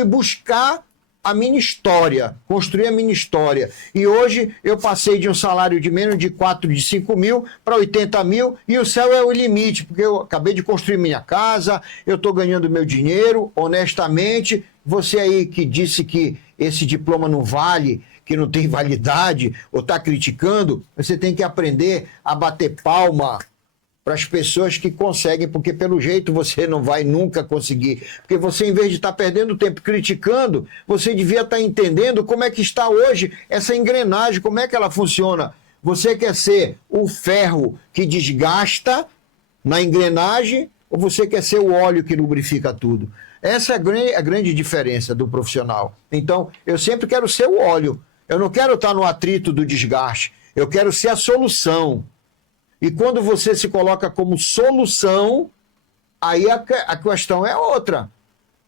buscar a minha história, construir a minha história. E hoje eu passei de um salário de menos de 5 mil para 80 mil e o céu é o limite, porque eu acabei de construir minha casa, eu estou ganhando meu dinheiro, honestamente. Você aí que disse que esse diploma não vale, que não tem validade, ou está criticando, você tem que aprender a bater palma para as pessoas que conseguem, porque pelo jeito você não vai nunca conseguir. Porque você, em vez de estar perdendo tempo criticando, você devia estar entendendo como é que está hoje essa engrenagem, como é que ela funciona. Você quer ser o ferro que desgasta na engrenagem ou você quer ser o óleo que lubrifica tudo? Essa é a grande diferença do profissional. Então, eu sempre quero ser o óleo. Eu não quero estar no atrito do desgaste. Eu quero ser a solução. E quando você se coloca como solução, aí a questão é outra.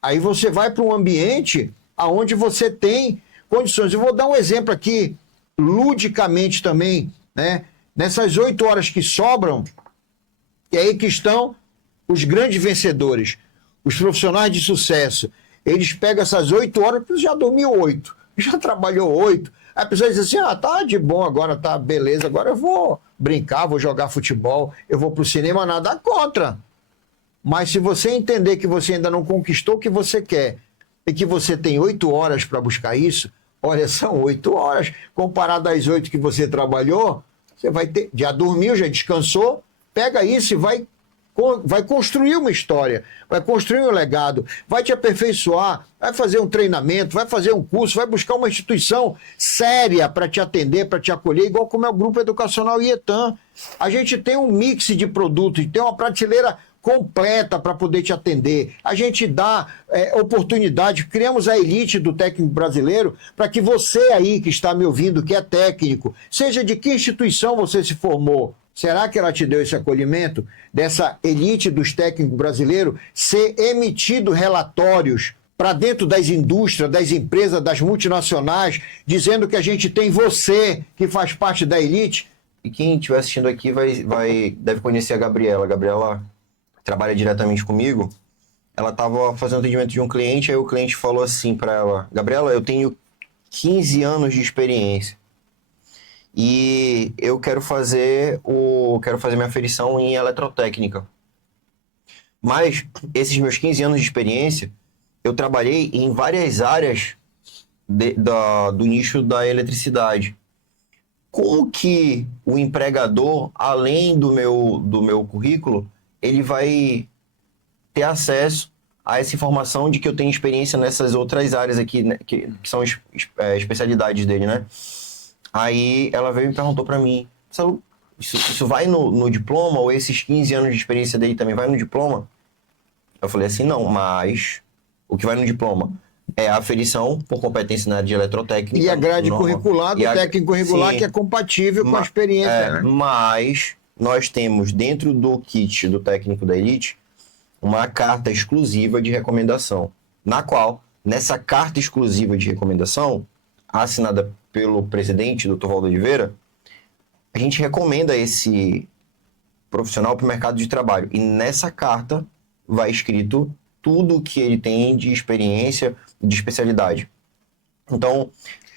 Aí você vai para um ambiente onde você tem condições. Eu vou dar um exemplo aqui, ludicamente também, né? Nessas 8 horas que sobram, é aí que estão os grandes vencedores, os profissionais de sucesso. Eles pegam essas 8 horas, porque já dormiu 8, já trabalhou 8. Aí a pessoa diz assim, tá de bom agora, tá beleza, agora eu vou brincar, vou jogar futebol, eu vou pro cinema, nada contra. Mas se você entender que você ainda não conquistou o que você quer e que você tem 8 horas para buscar isso, olha, são 8 horas, comparado às 8 que você trabalhou, você vai ter, já dormiu, já descansou, pega isso e vai construir uma história, vai construir um legado, vai te aperfeiçoar, vai fazer um treinamento, vai fazer um curso, vai buscar uma instituição séria para te atender, para te acolher, igual como é o Grupo Educacional Ietã. A gente tem um mix de produtos, tem uma prateleira completa para poder te atender. A gente dá oportunidade, criamos a elite do técnico brasileiro para que você aí que está me ouvindo, que é técnico, seja de que instituição você se formou, será que ela te deu esse acolhimento dessa elite dos técnicos brasileiros ser emitido relatórios para dentro das indústrias, das empresas, das multinacionais, dizendo que a gente tem você que faz parte da elite? E quem estiver assistindo aqui deve conhecer a Gabriela. A Gabriela trabalha diretamente comigo. Ela estava fazendo atendimento de um cliente, aí o cliente falou assim para ela, Gabriela, eu tenho 15 anos de experiência. E eu quero fazer minha aferição em eletrotécnica. Mas esses meus 15 anos de experiência, eu trabalhei em várias áreas do nicho da eletricidade. Como que o empregador, além do meu currículo, ele vai ter acesso a essa informação de que eu tenho experiência nessas outras áreas aqui, né, que são especialidades dele, né? Aí ela veio e perguntou pra mim, isso vai no diploma, ou esses 15 anos de experiência dele também vai no diploma? Eu falei assim, não, mas o que vai no diploma é a aferição por competência na área de eletrotécnica. E a grade curricular do técnico regular, que é compatível com a experiência, né? Mas nós temos dentro do kit do técnico da elite uma carta exclusiva de recomendação, na qual, nessa carta exclusiva de recomendação, assinada pelo presidente, Dr. Valdo Oliveira, a gente recomenda esse profissional para o mercado de trabalho. E nessa carta vai escrito tudo o que ele tem de experiência, de especialidade. Então,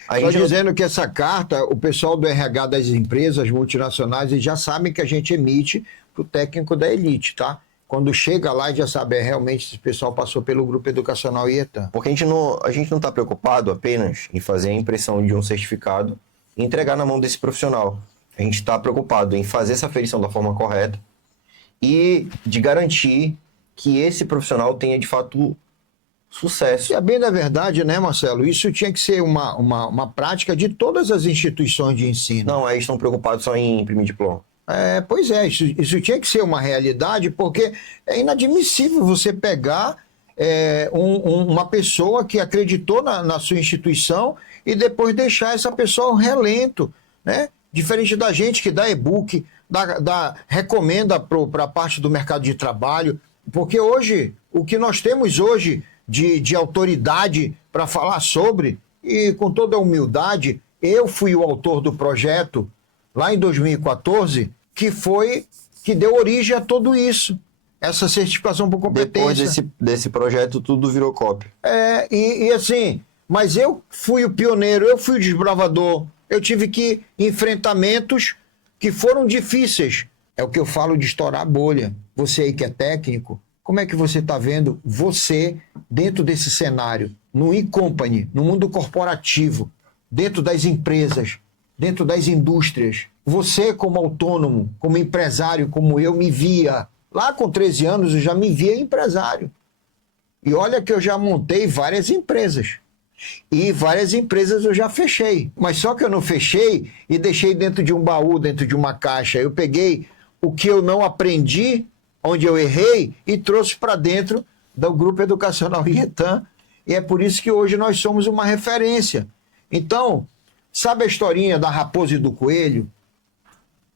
a gente... Estou dizendo que essa carta, o pessoal do RH das empresas multinacionais, eles já sabem que a gente emite para o técnico da elite, tá? Quando chega lá, já sabe, realmente esse pessoal passou pelo grupo educacional IETAM. Porque a gente não está preocupado apenas em fazer a impressão de um certificado e entregar na mão desse profissional. A gente está preocupado em fazer essa aferição da forma correta e de garantir que esse profissional tenha, de fato, sucesso. E a bem da verdade, né, Marcelo? Isso tinha que ser uma prática de todas as instituições de ensino. Não, aí estão preocupados só em imprimir diploma. Pois é, isso tinha que ser uma realidade, porque é inadmissível você pegar uma pessoa que acreditou na sua instituição e depois deixar essa pessoa ao relento, né? Diferente da gente que dá e-book, recomenda para a parte do mercado de trabalho, porque hoje, o que nós temos hoje de autoridade para falar sobre, e com toda a humildade, eu fui o autor do projeto lá em 2014, que deu origem a tudo isso, essa certificação por competência. Depois desse projeto, tudo virou cópia. Assim, mas eu fui o pioneiro, eu fui o desbravador, eu tive que enfrentamentos que foram difíceis. É o que eu falo de estourar a bolha. Você aí que é técnico, como é que você está vendo você dentro desse cenário, no e-company, no mundo corporativo, dentro das empresas, dentro das indústrias? Você como autônomo, como empresário, como eu me via. Lá com 13 anos eu já me via empresário. E olha que eu já montei várias empresas. E várias empresas eu já fechei. Mas só que eu não fechei e deixei dentro de um baú, dentro de uma caixa. Eu peguei o que eu não aprendi, onde eu errei, e trouxe para dentro do Grupo Educacional IETAM. E é por isso que hoje nós somos uma referência. Então, sabe a historinha da raposa e do coelho?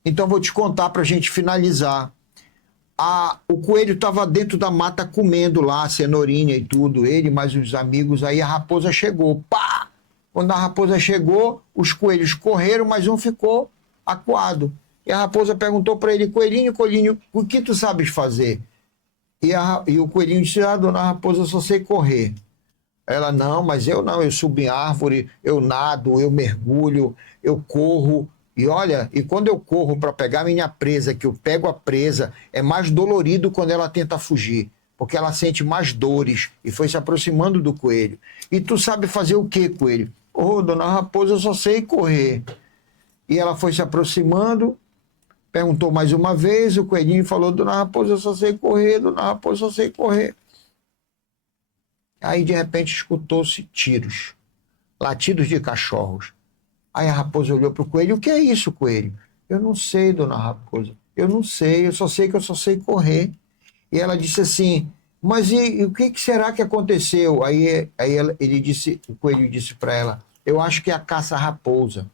Então, vou te contar para a gente finalizar. O coelho estava dentro da mata comendo lá a cenourinha e tudo, ele mais os amigos, aí a raposa chegou. Pá! Quando a raposa chegou, os coelhos correram, mas um ficou acuado. E a raposa perguntou para ele: coelhinho, coelhinho, o que tu sabes fazer? E o coelhinho disse: dona raposa, eu só sei correr. Ela: não, mas eu não, eu subo em árvore, eu nado, eu mergulho, eu corro. E olha, e quando eu corro para pegar minha presa, que eu pego a presa, é mais dolorido quando ela tenta fugir, porque ela sente mais dores, e foi se aproximando do coelho. E tu sabe fazer o quê, coelho? Dona raposa, eu só sei correr. E ela foi se aproximando, perguntou mais uma vez, o coelhinho falou: dona raposa, eu só sei correr, dona raposa, eu só sei correr. Aí, de repente, escutou-se tiros, latidos de cachorros. Aí a raposa olhou para o coelho: o que é isso, coelho? Eu não sei, dona raposa, eu não sei, eu só sei que eu só sei correr. E ela disse assim: mas e o que será que aconteceu? Aí o coelho disse para ela: eu acho que é a caça-raposa,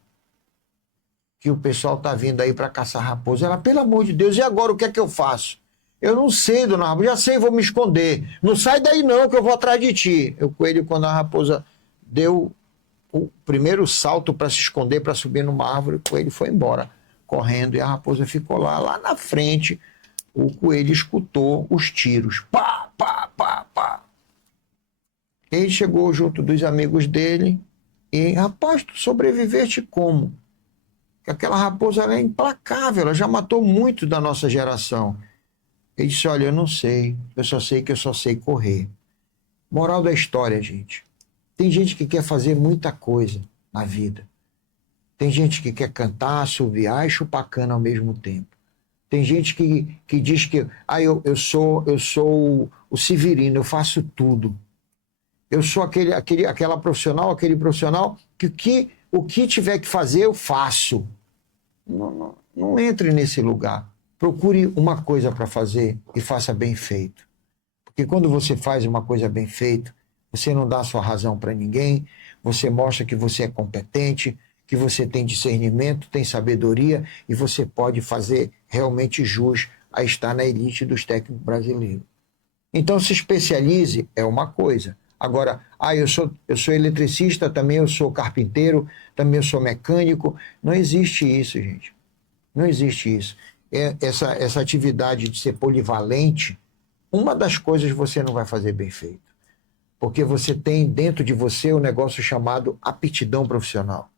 que o pessoal está vindo aí para caçar raposa. Ela: pelo amor de Deus, e agora o que é que eu faço? Eu não sei, dona raposa, já sei, vou me esconder. Não sai daí não, que eu vou atrás de ti. O coelho, quando a raposa deu o primeiro salto para se esconder, para subir numa árvore, o coelho foi embora, correndo, e a raposa ficou lá na frente. O coelho escutou os tiros. Pá, pá, pá, pá. Ele chegou junto dos amigos dele e: rapaz, tu sobreviveste como? Aquela raposa, ela é implacável, ela já matou muito da nossa geração. Ele disse: olha, eu não sei, eu só sei que eu só sei correr. Moral da história, gente. Tem gente que quer fazer muita coisa na vida. Tem gente que quer cantar, assoviar e chupar cana ao mesmo tempo. Tem gente que diz que eu sou o Severino, eu faço tudo. Eu sou aquele profissional que o que tiver que fazer, eu faço. Não entre nesse lugar. Procure uma coisa para fazer e faça bem feito. Porque quando você faz uma coisa bem feita, você não dá a sua razão para ninguém, você mostra que você é competente, que você tem discernimento, tem sabedoria e você pode fazer realmente jus a estar na elite dos técnicos brasileiros. Então, se especialize é uma coisa. Agora, eu sou eletricista, também eu sou carpinteiro, também eu sou mecânico. Não existe isso, gente. Não existe isso. Essa atividade de ser polivalente, uma das coisas você não vai fazer bem feito. Porque você tem dentro de você um negócio chamado aptidão profissional.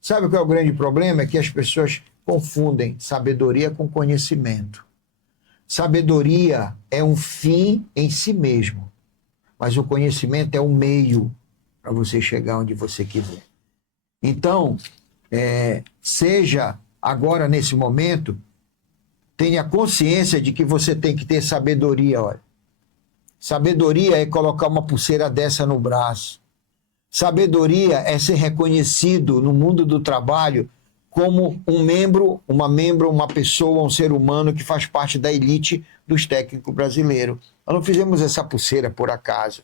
Sabe qual é o grande problema? É que as pessoas confundem sabedoria com conhecimento. Sabedoria é um fim em si mesmo, mas o conhecimento é um meio para você chegar onde você quiser. Então, seja agora nesse momento, tenha consciência de que você tem que ter sabedoria, olha. Sabedoria é colocar uma pulseira dessa no braço. Sabedoria é ser reconhecido no mundo do trabalho como um membro, uma pessoa, um ser humano que faz parte da elite dos técnicos brasileiros. Nós não fizemos essa pulseira por acaso.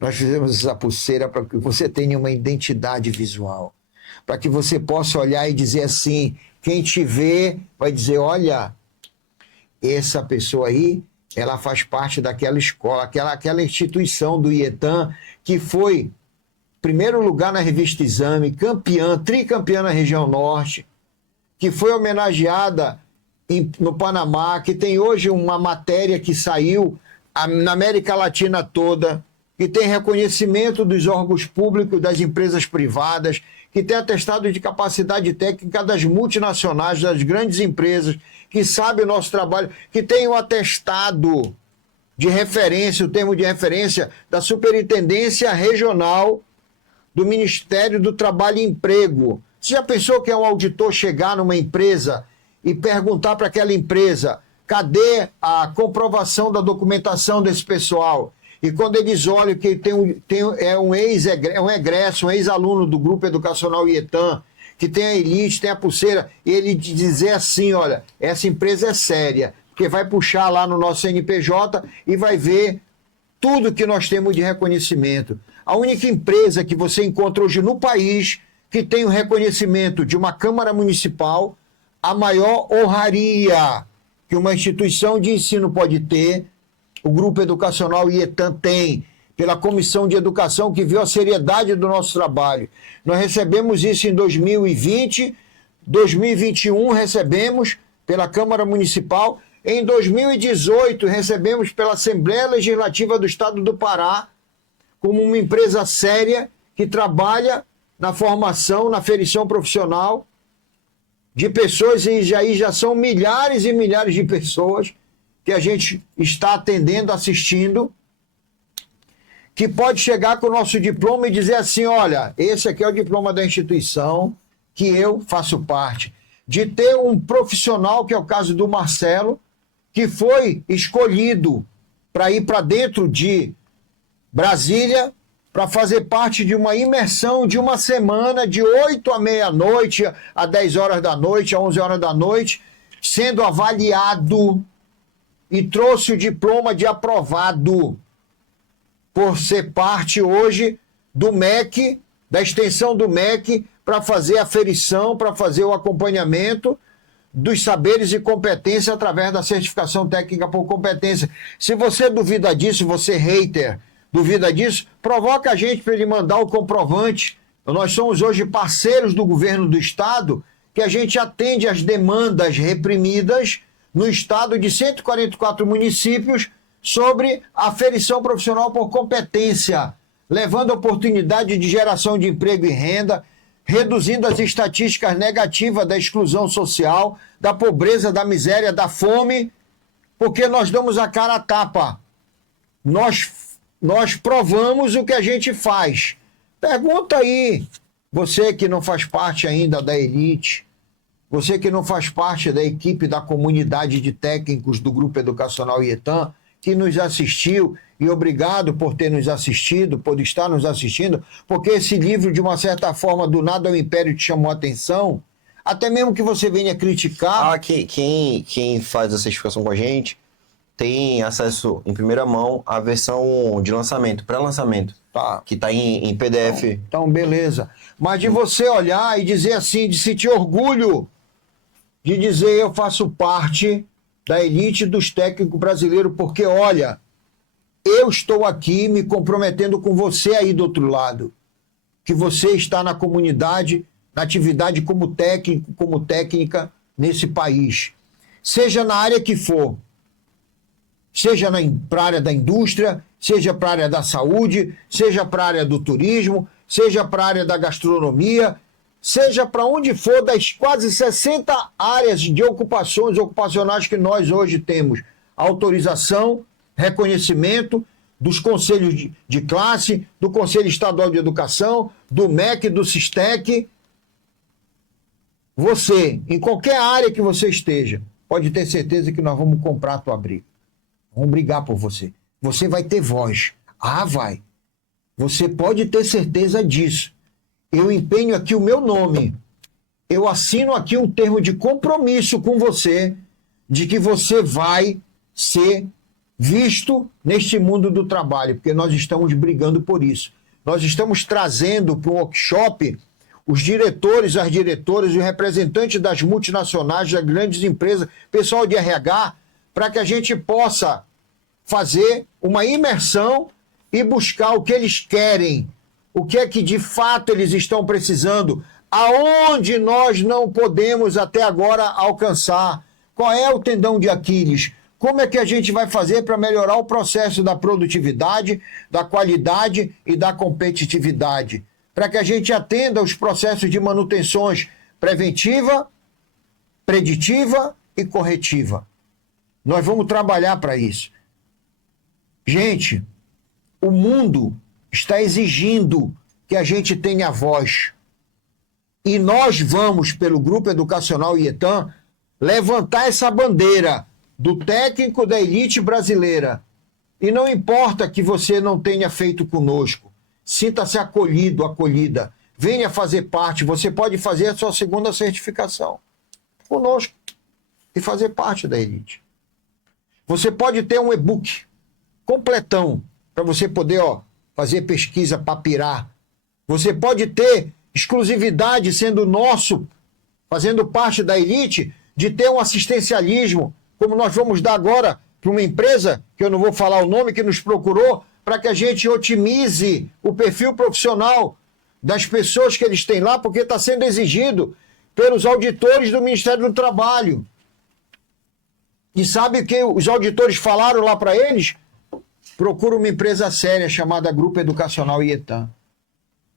Nós fizemos essa pulseira para que você tenha uma identidade visual. Para que você possa olhar e dizer assim, quem te vê vai dizer, olha, essa pessoa aí, ela faz parte daquela escola, aquela instituição do IETAM, que foi primeiro lugar na revista Exame, tricampeã na região norte, que foi homenageada no Panamá, que tem hoje uma matéria que saiu na América Latina toda, que tem reconhecimento dos órgãos públicos, das empresas privadas, que tem atestado de capacidade técnica das multinacionais, das grandes empresas, que sabe o nosso trabalho, que tem o atestado de referência, o termo de referência da Superintendência Regional do Ministério do Trabalho e Emprego. Você já pensou que é um auditor chegar numa empresa e perguntar para aquela empresa, cadê a comprovação da documentação desse pessoal? E quando eles olham que é um egresso, um ex-aluno do Grupo Educacional IETAM, que tem a elite, tem a pulseira, e ele dizer assim, olha, essa empresa é séria, porque vai puxar lá no nosso CNPJ e vai ver tudo que nós temos de reconhecimento. A única empresa que você encontra hoje no país que tem o reconhecimento de uma Câmara Municipal, a maior honraria que uma instituição de ensino pode ter, o Grupo Educacional IETAM tem, pela Comissão de Educação, que viu a seriedade do nosso trabalho. Nós recebemos isso em 2020, 2021 recebemos pela Câmara Municipal, em 2018 recebemos pela Assembleia Legislativa do Estado do Pará, como uma empresa séria que trabalha na formação, na aferição profissional de pessoas, e aí já são milhares e milhares de pessoas que a gente está atendendo, assistindo, que pode chegar com o nosso diploma e dizer assim, olha, esse aqui é o diploma da instituição que eu faço parte. De ter um profissional, que é o caso do Marcelo, que foi escolhido para ir para dentro de Brasília, para fazer parte de uma imersão de uma semana, de 8 à meia-noite, a 10 horas da noite, a 11 horas da noite, sendo avaliado, e trouxe o diploma de aprovado por ser parte hoje do MEC, da extensão do MEC, para fazer a aferição, para fazer o acompanhamento dos saberes e competências através da certificação técnica por competência. Se você duvida disso, você hater, duvida disso, provoca a gente para ele mandar o comprovante. Nós somos hoje parceiros do governo do Estado, que a gente atende às demandas reprimidas no estado de 144 municípios sobre a aferição profissional por competência, levando oportunidade de geração de emprego e renda, reduzindo as estatísticas negativas da exclusão social, da pobreza, da miséria, da fome, porque nós damos a cara a tapa. Nós provamos o que a gente faz. Pergunta aí, você que não faz parte ainda da elite, você que não faz parte da equipe da comunidade de técnicos do Grupo Educacional IETAM, que nos assistiu, e obrigado por ter nos assistido, por estar nos assistindo, porque esse livro, de uma certa forma, do nada ao império, te chamou a atenção, até mesmo que você venha criticar. Quem faz a certificação com a gente tem acesso em primeira mão à versão de lançamento, pré-lançamento, Tá. que está em PDF. Então, beleza. Mas de você olhar e dizer assim, de sentir orgulho, de dizer eu faço parte da elite dos técnicos brasileiros, porque, olha, eu estou aqui me comprometendo com você aí do outro lado, que você está na comunidade, na atividade como técnico, como técnica nesse país. Seja na área que for, seja para a área da indústria, seja para a área da saúde, seja para a área do turismo, seja para a área da gastronomia, seja para onde for das quase 60 áreas de ocupações ocupacionais que nós hoje temos. autorização, reconhecimento dos conselhos de classe, do Conselho Estadual de Educação, do MEC, do SISTEC. Você, em qualquer área que você esteja, pode ter certeza que nós vamos comprar a tua briga. Vamos brigar por você. Você vai ter voz. Ah, vai. Você pode ter certeza disso. Eu empenho aqui o meu nome. Eu assino aqui um termo de compromisso com você de que você vai ser visto neste mundo do trabalho, porque nós estamos brigando por isso. Nós estamos trazendo para o workshop os diretores, as diretoras, os representantes das multinacionais, das grandes empresas, pessoal de RH, para que a gente possa fazer uma imersão e buscar o que eles querem, o que é que de fato eles estão precisando, aonde nós não podemos até agora alcançar, qual é o tendão de Aquiles, como é que a gente vai fazer para melhorar o processo da produtividade, da qualidade e da competitividade, para que a gente atenda os processos de manutenções preventiva, preditiva e corretiva. Nós vamos trabalhar para isso. Gente, o mundo está exigindo que a gente tenha voz. E nós vamos, pelo Grupo Educacional IETAM, levantar essa bandeira do técnico da elite brasileira. E não importa que você não tenha feito conosco. Sinta-se acolhido, acolhida. Venha fazer parte. Você pode fazer a sua segunda certificação conosco e fazer parte da elite. Você pode ter um e-book completão para você poder fazer pesquisa, papirar. Você pode ter exclusividade sendo nosso, fazendo parte da elite, de ter um assistencialismo, como nós vamos dar agora para uma empresa, que eu não vou falar o nome, que nos procurou, para que a gente otimize o perfil profissional das pessoas que eles têm lá, porque está sendo exigido pelos auditores do Ministério do Trabalho. E sabe o que os auditores falaram lá para eles? Procura uma empresa séria chamada Grupo Educacional IETAM.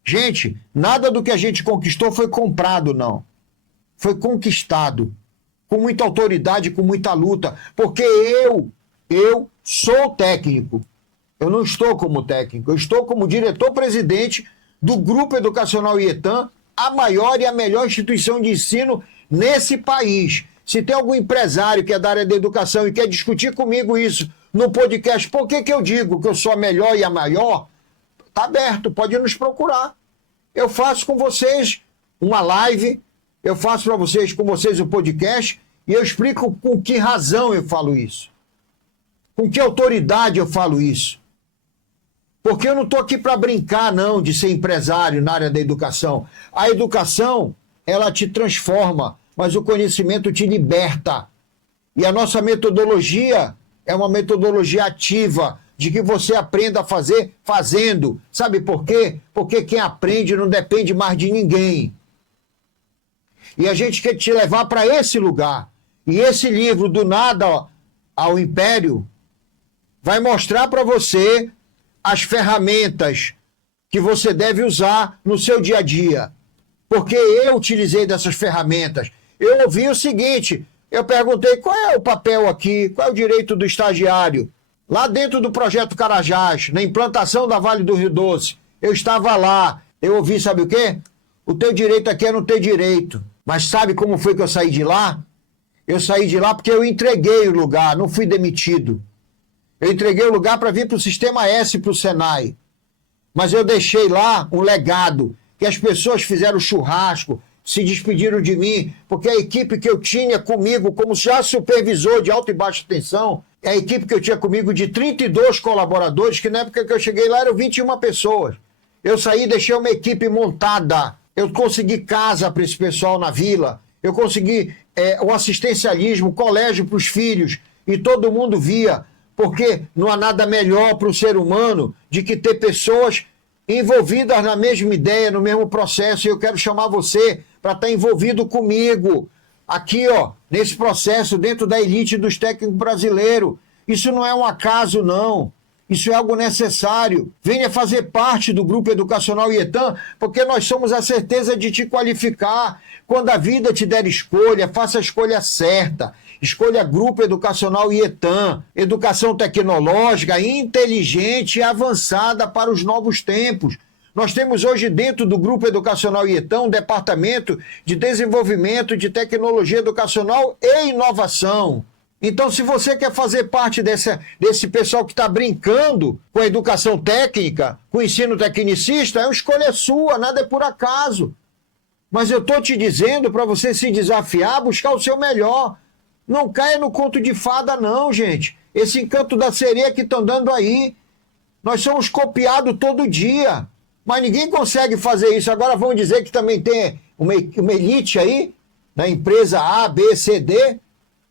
Gente, nada do que a gente conquistou foi comprado, não. Foi conquistado. Com muita autoridade, com muita luta. Porque eu sou técnico. Eu não estou como técnico. Eu estou como diretor-presidente do Grupo Educacional IETAM, a maior e a melhor instituição de ensino nesse país. Se tem algum empresário que é da área da educação e quer discutir comigo isso no podcast, por que eu digo que eu sou a melhor e a maior? Está aberto, pode nos procurar. Eu faço com vocês uma live, eu faço para vocês, com vocês um podcast, e eu explico com que razão eu falo isso. Com que autoridade eu falo isso. Porque eu não estou aqui para brincar, não, de ser empresário na área da educação. A educação, ela te transforma, mas o conhecimento te liberta. E a nossa metodologia é uma metodologia ativa, de que você aprenda a fazer fazendo. Sabe por quê? Porque quem aprende não depende mais de ninguém. E a gente quer te levar para esse lugar. E esse livro, Do Nada ao Império, vai mostrar para você as ferramentas que você deve usar no seu dia a dia. Porque eu utilizei dessas ferramentas. Eu ouvi o seguinte, eu perguntei qual é o papel aqui, qual é o direito do estagiário. Lá dentro do Projeto Carajás, na implantação da Vale do Rio Doce, eu estava lá, eu ouvi, sabe o quê? O teu direito aqui é não ter direito. Mas sabe como foi que eu saí de lá? Eu saí de lá porque eu entreguei o lugar, não fui demitido. Eu entreguei o lugar para vir para o Sistema S, para o Senai. Mas eu deixei lá um legado, que as pessoas fizeram churrasco, se despediram de mim, porque a equipe que eu tinha comigo, como já supervisor de alta e baixa tensão, é a equipe que eu tinha comigo de 32 colaboradores, que na época que eu cheguei lá eram 21 pessoas. Eu saí e deixei uma equipe montada. Eu consegui casa para esse pessoal na vila, eu consegui o assistencialismo, colégio para os filhos, e todo mundo via, porque não há nada melhor para o ser humano de que ter pessoas envolvidas na mesma ideia, no mesmo processo. E eu quero chamar você para estar envolvido comigo, aqui, nesse processo, dentro da elite dos técnicos brasileiros. Isso não é um acaso, não. Isso é algo necessário. Venha fazer parte do Grupo Educacional IETAM, porque nós somos a certeza de te qualificar. Quando a vida te der escolha, faça a escolha certa. Escolha Grupo Educacional IETAM, educação tecnológica, inteligente e avançada para os novos tempos. Nós temos hoje dentro do Grupo Educacional IETAM um departamento de desenvolvimento de tecnologia educacional e inovação. Então, se você quer fazer parte desse pessoal que está brincando com a educação técnica, com o ensino tecnicista, é uma escolha sua, nada é por acaso. Mas eu estou te dizendo para você se desafiar, buscar o seu melhor. Não caia no conto de fada, não, gente. Esse encanto da sereia que estão dando aí. Nós somos copiados todo dia. Mas ninguém consegue fazer isso. Agora vão dizer que também tem uma elite aí, na empresa A, B, C, D,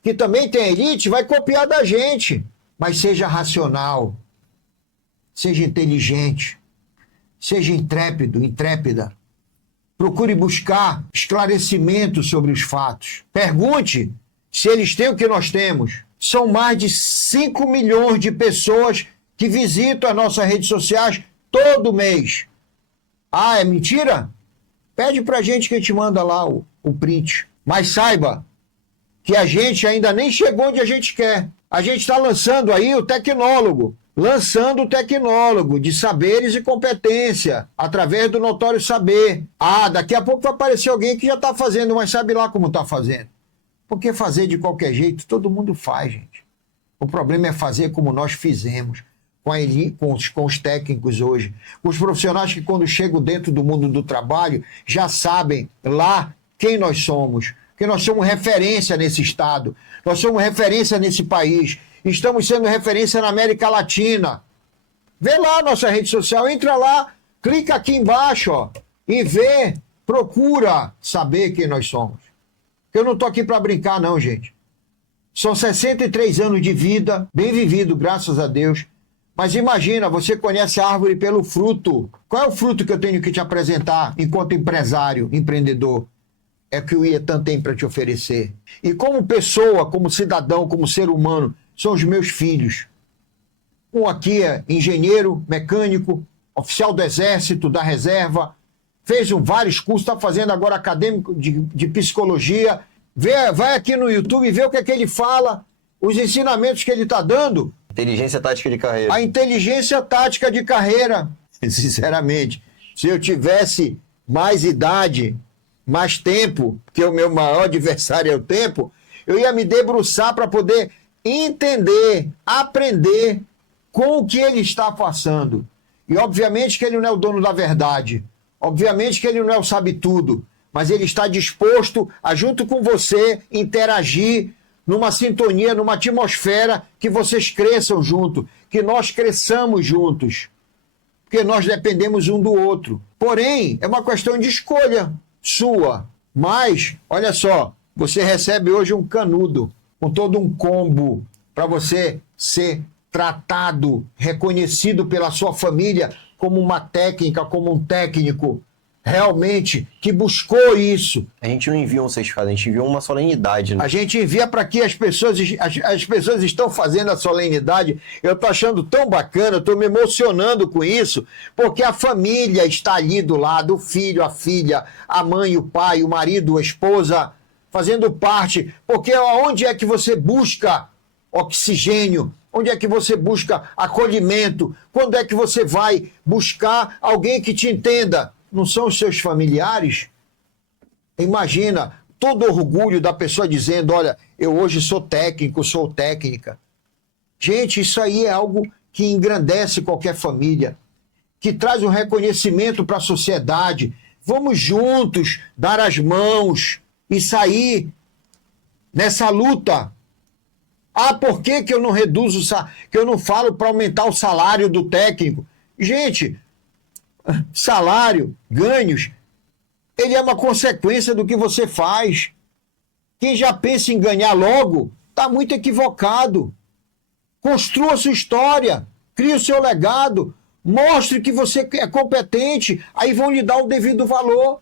que também tem elite, vai copiar da gente. Mas seja racional, seja inteligente, seja intrépido, intrépida. Procure buscar esclarecimento sobre os fatos. Pergunte se eles têm o que nós temos. São mais de 5 milhões de pessoas que visitam as nossas redes sociais todo mês. Ah, é mentira? Pede pra gente que a gente manda lá o print. Mas saiba que a gente ainda nem chegou onde a gente quer. A gente está lançando aí o tecnólogo. Lançando o tecnólogo de saberes e competência, através do Notório Saber. Ah, daqui a pouco vai aparecer alguém que já está fazendo, mas sabe lá como está fazendo. Porque fazer de qualquer jeito, todo mundo faz, gente. O problema é fazer como nós fizemos, com os técnicos hoje. Com os profissionais que quando chegam dentro do mundo do trabalho, já sabem lá quem nós somos. Porque nós somos referência nesse estado, nós somos referência nesse país, estamos sendo referência na América Latina. Vê lá a nossa rede social, entra lá, clica aqui embaixo, ó, e vê, procura saber quem nós somos. Eu não estou aqui para brincar não, gente. São 63 anos de vida, bem vivido, graças a Deus. Mas imagina, você conhece a árvore pelo fruto. Qual é o fruto que eu tenho que te apresentar enquanto empresário, empreendedor? É o que o IETAM tem para te oferecer. E como pessoa, como cidadão, como ser humano, são os meus filhos. Um aqui é engenheiro, mecânico, oficial do Exército, da Reserva, fez vários cursos, está fazendo agora acadêmico de psicologia. Vai aqui no YouTube e vê o que é que ele fala, os ensinamentos que ele está dando. Inteligência tática de carreira. A inteligência tática de carreira. Sinceramente, se eu tivesse mais idade, mais tempo, porque o meu maior adversário é o tempo, eu ia me debruçar para poder entender, aprender com o que ele está passando. E obviamente que ele não é o dono da verdade, obviamente que ele não é o sabe-tudo, mas ele está disposto a, junto com você, interagir numa sintonia, numa atmosfera que vocês cresçam junto, que nós cresçamos juntos, porque nós dependemos um do outro. Porém, é uma questão de escolha sua. Mas, olha só, você recebe hoje um canudo, com todo um combo, para você ser tratado, reconhecido pela sua família como uma técnica, como um técnico, realmente, que buscou isso. A gente não envia um certificado, a gente envia uma solenidade. Né? A gente envia para que as pessoas estão fazendo a solenidade. Eu estou achando tão bacana, estou me emocionando com isso, porque a família está ali do lado, o filho, a filha, a mãe, o pai, o marido, a esposa, fazendo parte. Porque onde é que você busca oxigênio? Onde é que você busca acolhimento? Quando é que você vai buscar alguém que te entenda? Não são os seus familiares? Imagina todo o orgulho da pessoa dizendo, olha, eu hoje sou técnico, sou técnica. Gente, isso aí é algo que engrandece qualquer família, que traz um reconhecimento para a sociedade. Vamos juntos dar as mãos e sair nessa luta. Ah, por que eu não reduzo, que eu não falo para aumentar o salário do técnico? Gente, salário, ganhos, ele é uma consequência do que você faz. Quem já pensa em ganhar logo, está muito equivocado. Construa sua história, crie o seu legado, mostre que você é competente, aí vão lhe dar o devido valor.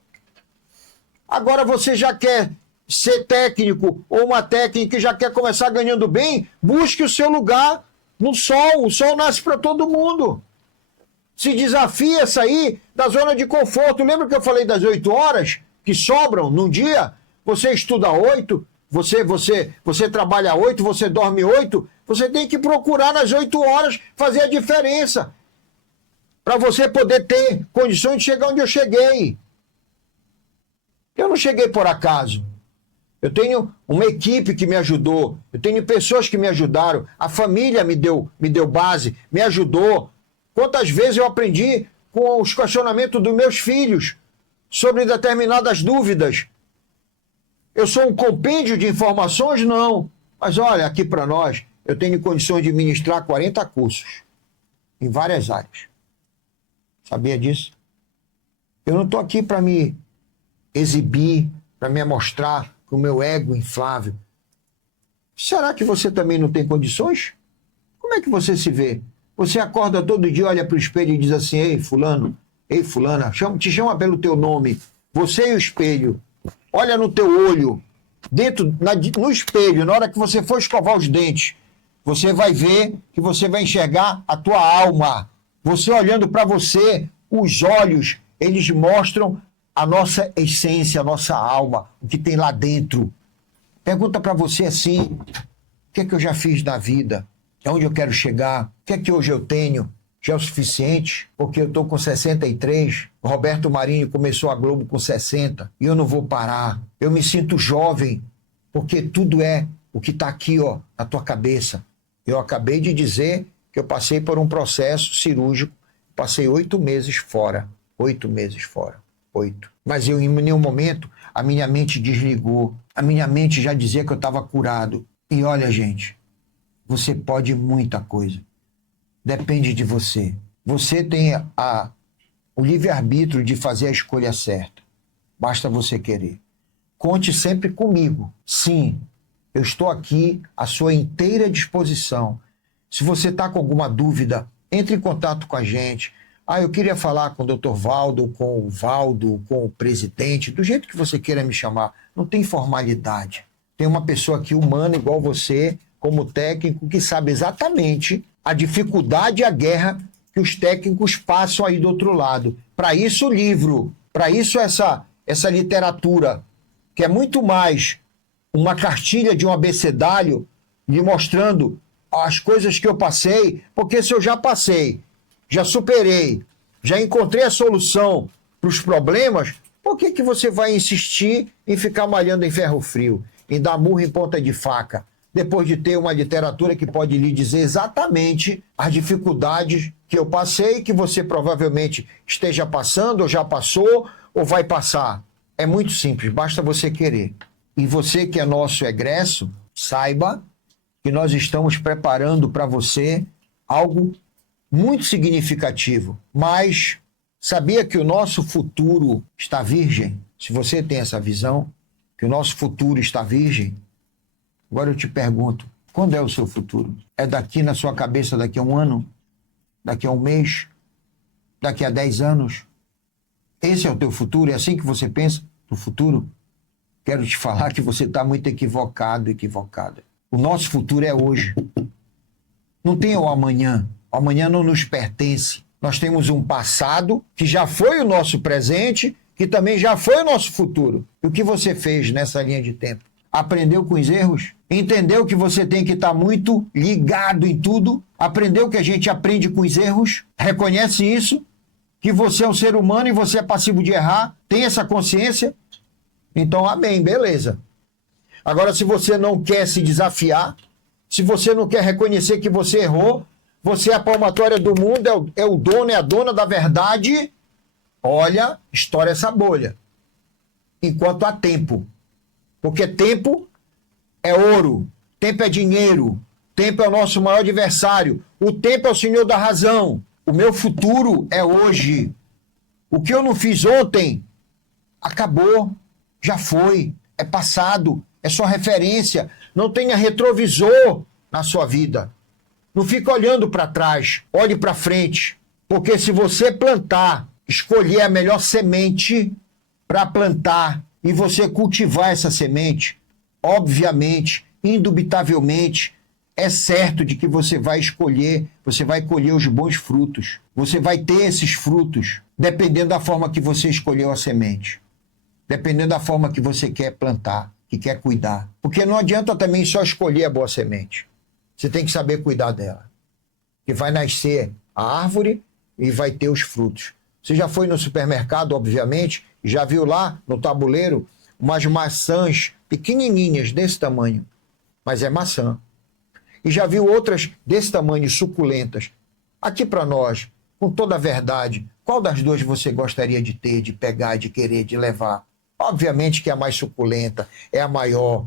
Agora você já quer ser técnico ou uma técnica que já quer começar ganhando bem, busque o seu lugar, no sol. O sol nasce para todo mundo. Se desafia a sair da zona de conforto. Lembra que eu falei das 8 horas que sobram num dia? Você estuda 8, você trabalha 8, você dorme 8. Você tem que procurar nas 8 horas fazer a diferença. Para você poder ter condições de chegar onde eu cheguei. Eu não cheguei por acaso. Eu tenho uma equipe que me ajudou. Eu tenho pessoas que me ajudaram. A família me deu base, me ajudou. Quantas vezes eu aprendi com os questionamentos dos meus filhos sobre determinadas dúvidas. Eu sou um compêndio de informações? Não. Mas olha, aqui para nós, eu tenho condições de ministrar 40 cursos em várias áreas. Sabia disso? Eu não estou aqui para me exibir, para me mostrar com o meu ego inflável. Será que você também não tem condições? Como é que você se vê? Você acorda todo dia, olha para o espelho e diz assim: ei, fulano, ei, fulana, te chama pelo teu nome. Você e o espelho. Olha no teu olho, no espelho, na hora que você for escovar os dentes, você vai ver que você vai enxergar a tua alma. Você olhando para você, os olhos, eles mostram a nossa essência, a nossa alma, o que tem lá dentro. Pergunta para você assim: o que é que eu já fiz na vida? Aonde eu quero chegar? O que é que hoje eu tenho? Já é o suficiente? Porque eu estou com 63, o Roberto Marinho começou a Globo com 60, e eu não vou parar. Eu me sinto jovem, porque tudo é o que está aqui, ó, na tua cabeça. Eu acabei de dizer que eu passei por um processo cirúrgico, passei 8 meses fora. 8 meses fora. 8. Mas eu, em nenhum momento, a minha mente desligou. A minha mente já dizia que eu estava curado. E olha, gente, você pode muita coisa. Depende de você. Você tem o livre-arbítrio de fazer a escolha certa. Basta você querer. Conte sempre comigo. Sim, eu estou aqui à sua inteira disposição. Se você está com alguma dúvida, entre em contato com a gente. Eu queria falar com o Dr. Valdo, com o Valdo, com o presidente, do jeito que você queira me chamar. Não tem formalidade. Tem uma pessoa aqui humana igual você, como técnico, que sabe exatamente a dificuldade e a guerra que os técnicos passam aí do outro lado. Para isso o livro, para isso essa literatura, que é muito mais uma cartilha de um abecedário, lhe mostrando as coisas que eu passei, porque se eu já passei, já superei, já encontrei a solução para os problemas, por que você vai insistir em ficar malhando em ferro frio, em dar murro em ponta de faca, depois de ter uma literatura que pode lhe dizer exatamente as dificuldades que eu passei, que você provavelmente esteja passando, ou já passou, ou vai passar? É muito simples, basta você querer. E você que é nosso egresso, saiba que nós estamos preparando para você algo muito significativo. Mas sabia que o nosso futuro está virgem? Se você tem essa visão, que o nosso futuro está virgem, agora eu te pergunto, quando é o seu futuro? É daqui na sua cabeça, daqui a um ano? Daqui a um mês? Daqui a 10 anos? Esse é o teu futuro? É assim que você pensa no futuro? Quero te falar que você está muito equivocado, equivocada. O nosso futuro é hoje. Não tem o amanhã. O amanhã não nos pertence. Nós temos um passado que já foi o nosso presente, que também já foi o nosso futuro. E o que você fez nessa linha de tempo? Aprendeu com os erros? Entendeu que você tem que estar muito ligado em tudo? Aprendeu que a gente aprende com os erros? Reconhece isso? Que você é um ser humano e você é passivo de errar? Tem essa consciência? Então, amém, beleza. Agora, se você não quer se desafiar, se você não quer reconhecer que você errou, você é a palmatória do mundo, é o dono, é a dona da verdade, olha, estoura essa bolha. Enquanto há tempo. Porque tempo é ouro, tempo é dinheiro, tempo é o nosso maior adversário, o tempo é o senhor da razão. O meu futuro é hoje. O que eu não fiz ontem, acabou, já foi, é passado, é só referência. Não tenha retrovisor na sua vida. Não fica olhando para trás, olhe para frente. Porque se você plantar, escolher a melhor semente para plantar e você cultivar essa semente, obviamente, indubitavelmente, é certo de que você vai colher os bons frutos. Você vai ter esses frutos dependendo da forma que você escolheu a semente. Dependendo da forma que você quer plantar, que quer cuidar. Porque não adianta também só escolher a boa semente. Você tem que saber cuidar dela. Que vai nascer a árvore e vai ter os frutos. Você já foi no supermercado, obviamente, e já viu lá no tabuleiro umas maçãs pequenininhas desse tamanho. Mas é maçã. E já viu outras desse tamanho, suculentas. Aqui para nós, com toda a verdade, qual das duas você gostaria de ter, de pegar, de querer, de levar? Obviamente que é a mais suculenta, é a maior.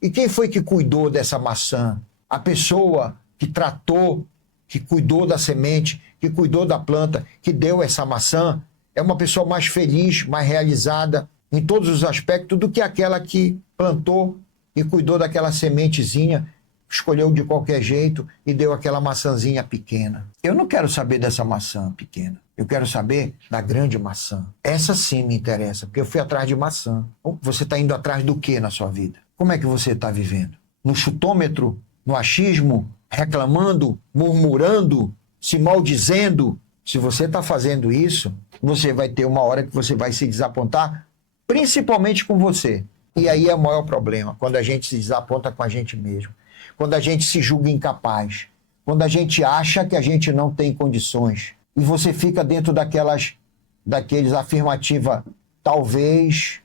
E quem foi que cuidou dessa maçã? A pessoa que tratou, que cuidou da semente, que cuidou da planta, que deu essa maçã, é uma pessoa mais feliz, mais realizada em todos os aspectos do que aquela que plantou e cuidou daquela sementezinha, escolheu de qualquer jeito e deu aquela maçãzinha pequena. Eu não quero saber dessa maçã pequena. Eu quero saber da grande maçã. Essa sim me interessa, porque eu fui atrás de maçã. Você está indo atrás do que na sua vida? Como é que você está vivendo? No chutômetro? No achismo? Reclamando? Murmurando? Se maldizendo? Se você está fazendo isso, você vai ter uma hora que você vai se desapontar, principalmente com você. E aí é o maior problema, quando a gente se desaponta com a gente mesmo. Quando a gente se julga incapaz. Quando a gente acha que a gente não tem condições. E você fica dentro daqueles afirmativa, talvez,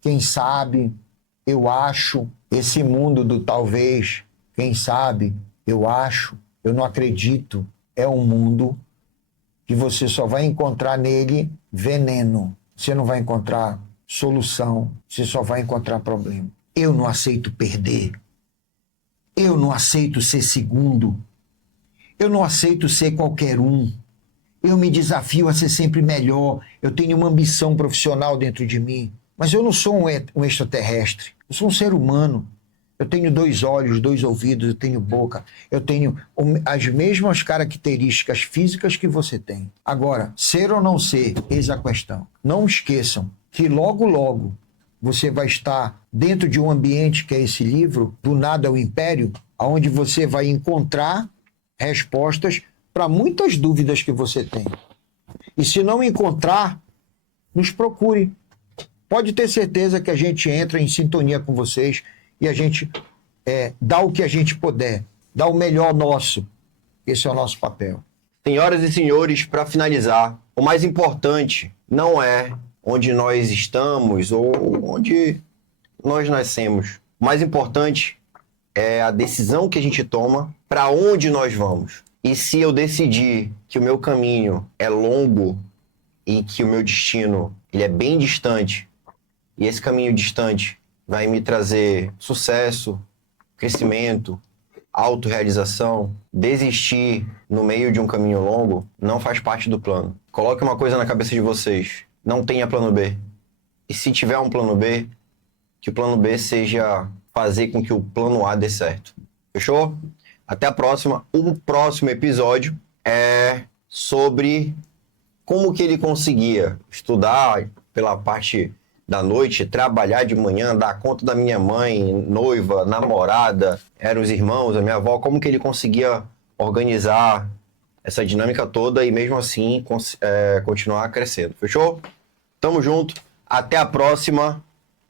quem sabe, eu acho, esse mundo do talvez, quem sabe, eu acho, eu não acredito, é um mundo que você só vai encontrar nele veneno. Você não vai encontrar solução, você só vai encontrar problema. Eu não aceito perder. Eu não aceito ser segundo. Eu não aceito ser qualquer um. Eu me desafio a ser sempre melhor. Eu tenho uma ambição profissional dentro de mim. Mas eu não sou um extraterrestre. Eu sou um ser humano. Eu tenho 2 olhos, 2 ouvidos, eu tenho boca. Eu tenho as mesmas características físicas que você tem. Agora, ser ou não ser, eis a questão. Não esqueçam que logo, logo, você vai estar dentro de um ambiente que é esse livro, Do Nada ao Império, onde você vai encontrar respostas para muitas dúvidas que você tem. E se não encontrar, nos procure. Pode ter certeza que a gente entra em sintonia com vocês e a gente dá o que a gente puder, dá o melhor nosso. Esse é o nosso papel. Senhoras e senhores, para finalizar, o mais importante não é onde nós estamos ou onde nós nascemos. O mais importante é a decisão que a gente toma para onde nós vamos. E se eu decidir que o meu caminho é longo e que o meu destino ele é bem distante, e esse caminho distante vai me trazer sucesso, crescimento, autorrealização, desistir no meio de um caminho longo não faz parte do plano. Coloque uma coisa na cabeça de vocês. Não tenha plano B. E se tiver um plano B, que o plano B seja fazer com que o plano A dê certo. Fechou? Até a próxima. O próximo episódio é sobre como que ele conseguia estudar pela parte da noite, trabalhar de manhã, dar conta da minha mãe, noiva, namorada, eram os irmãos, a minha avó, como que ele conseguia organizar essa dinâmica toda e mesmo assim continuar crescendo. Fechou? Tamo junto. Até a próxima.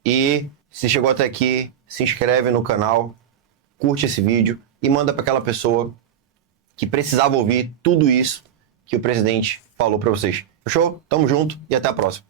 E se chegou até aqui, se inscreve no canal, curte esse vídeo e manda para aquela pessoa que precisava ouvir tudo isso que o presidente falou para vocês. Fechou? Tamo junto e até a próxima.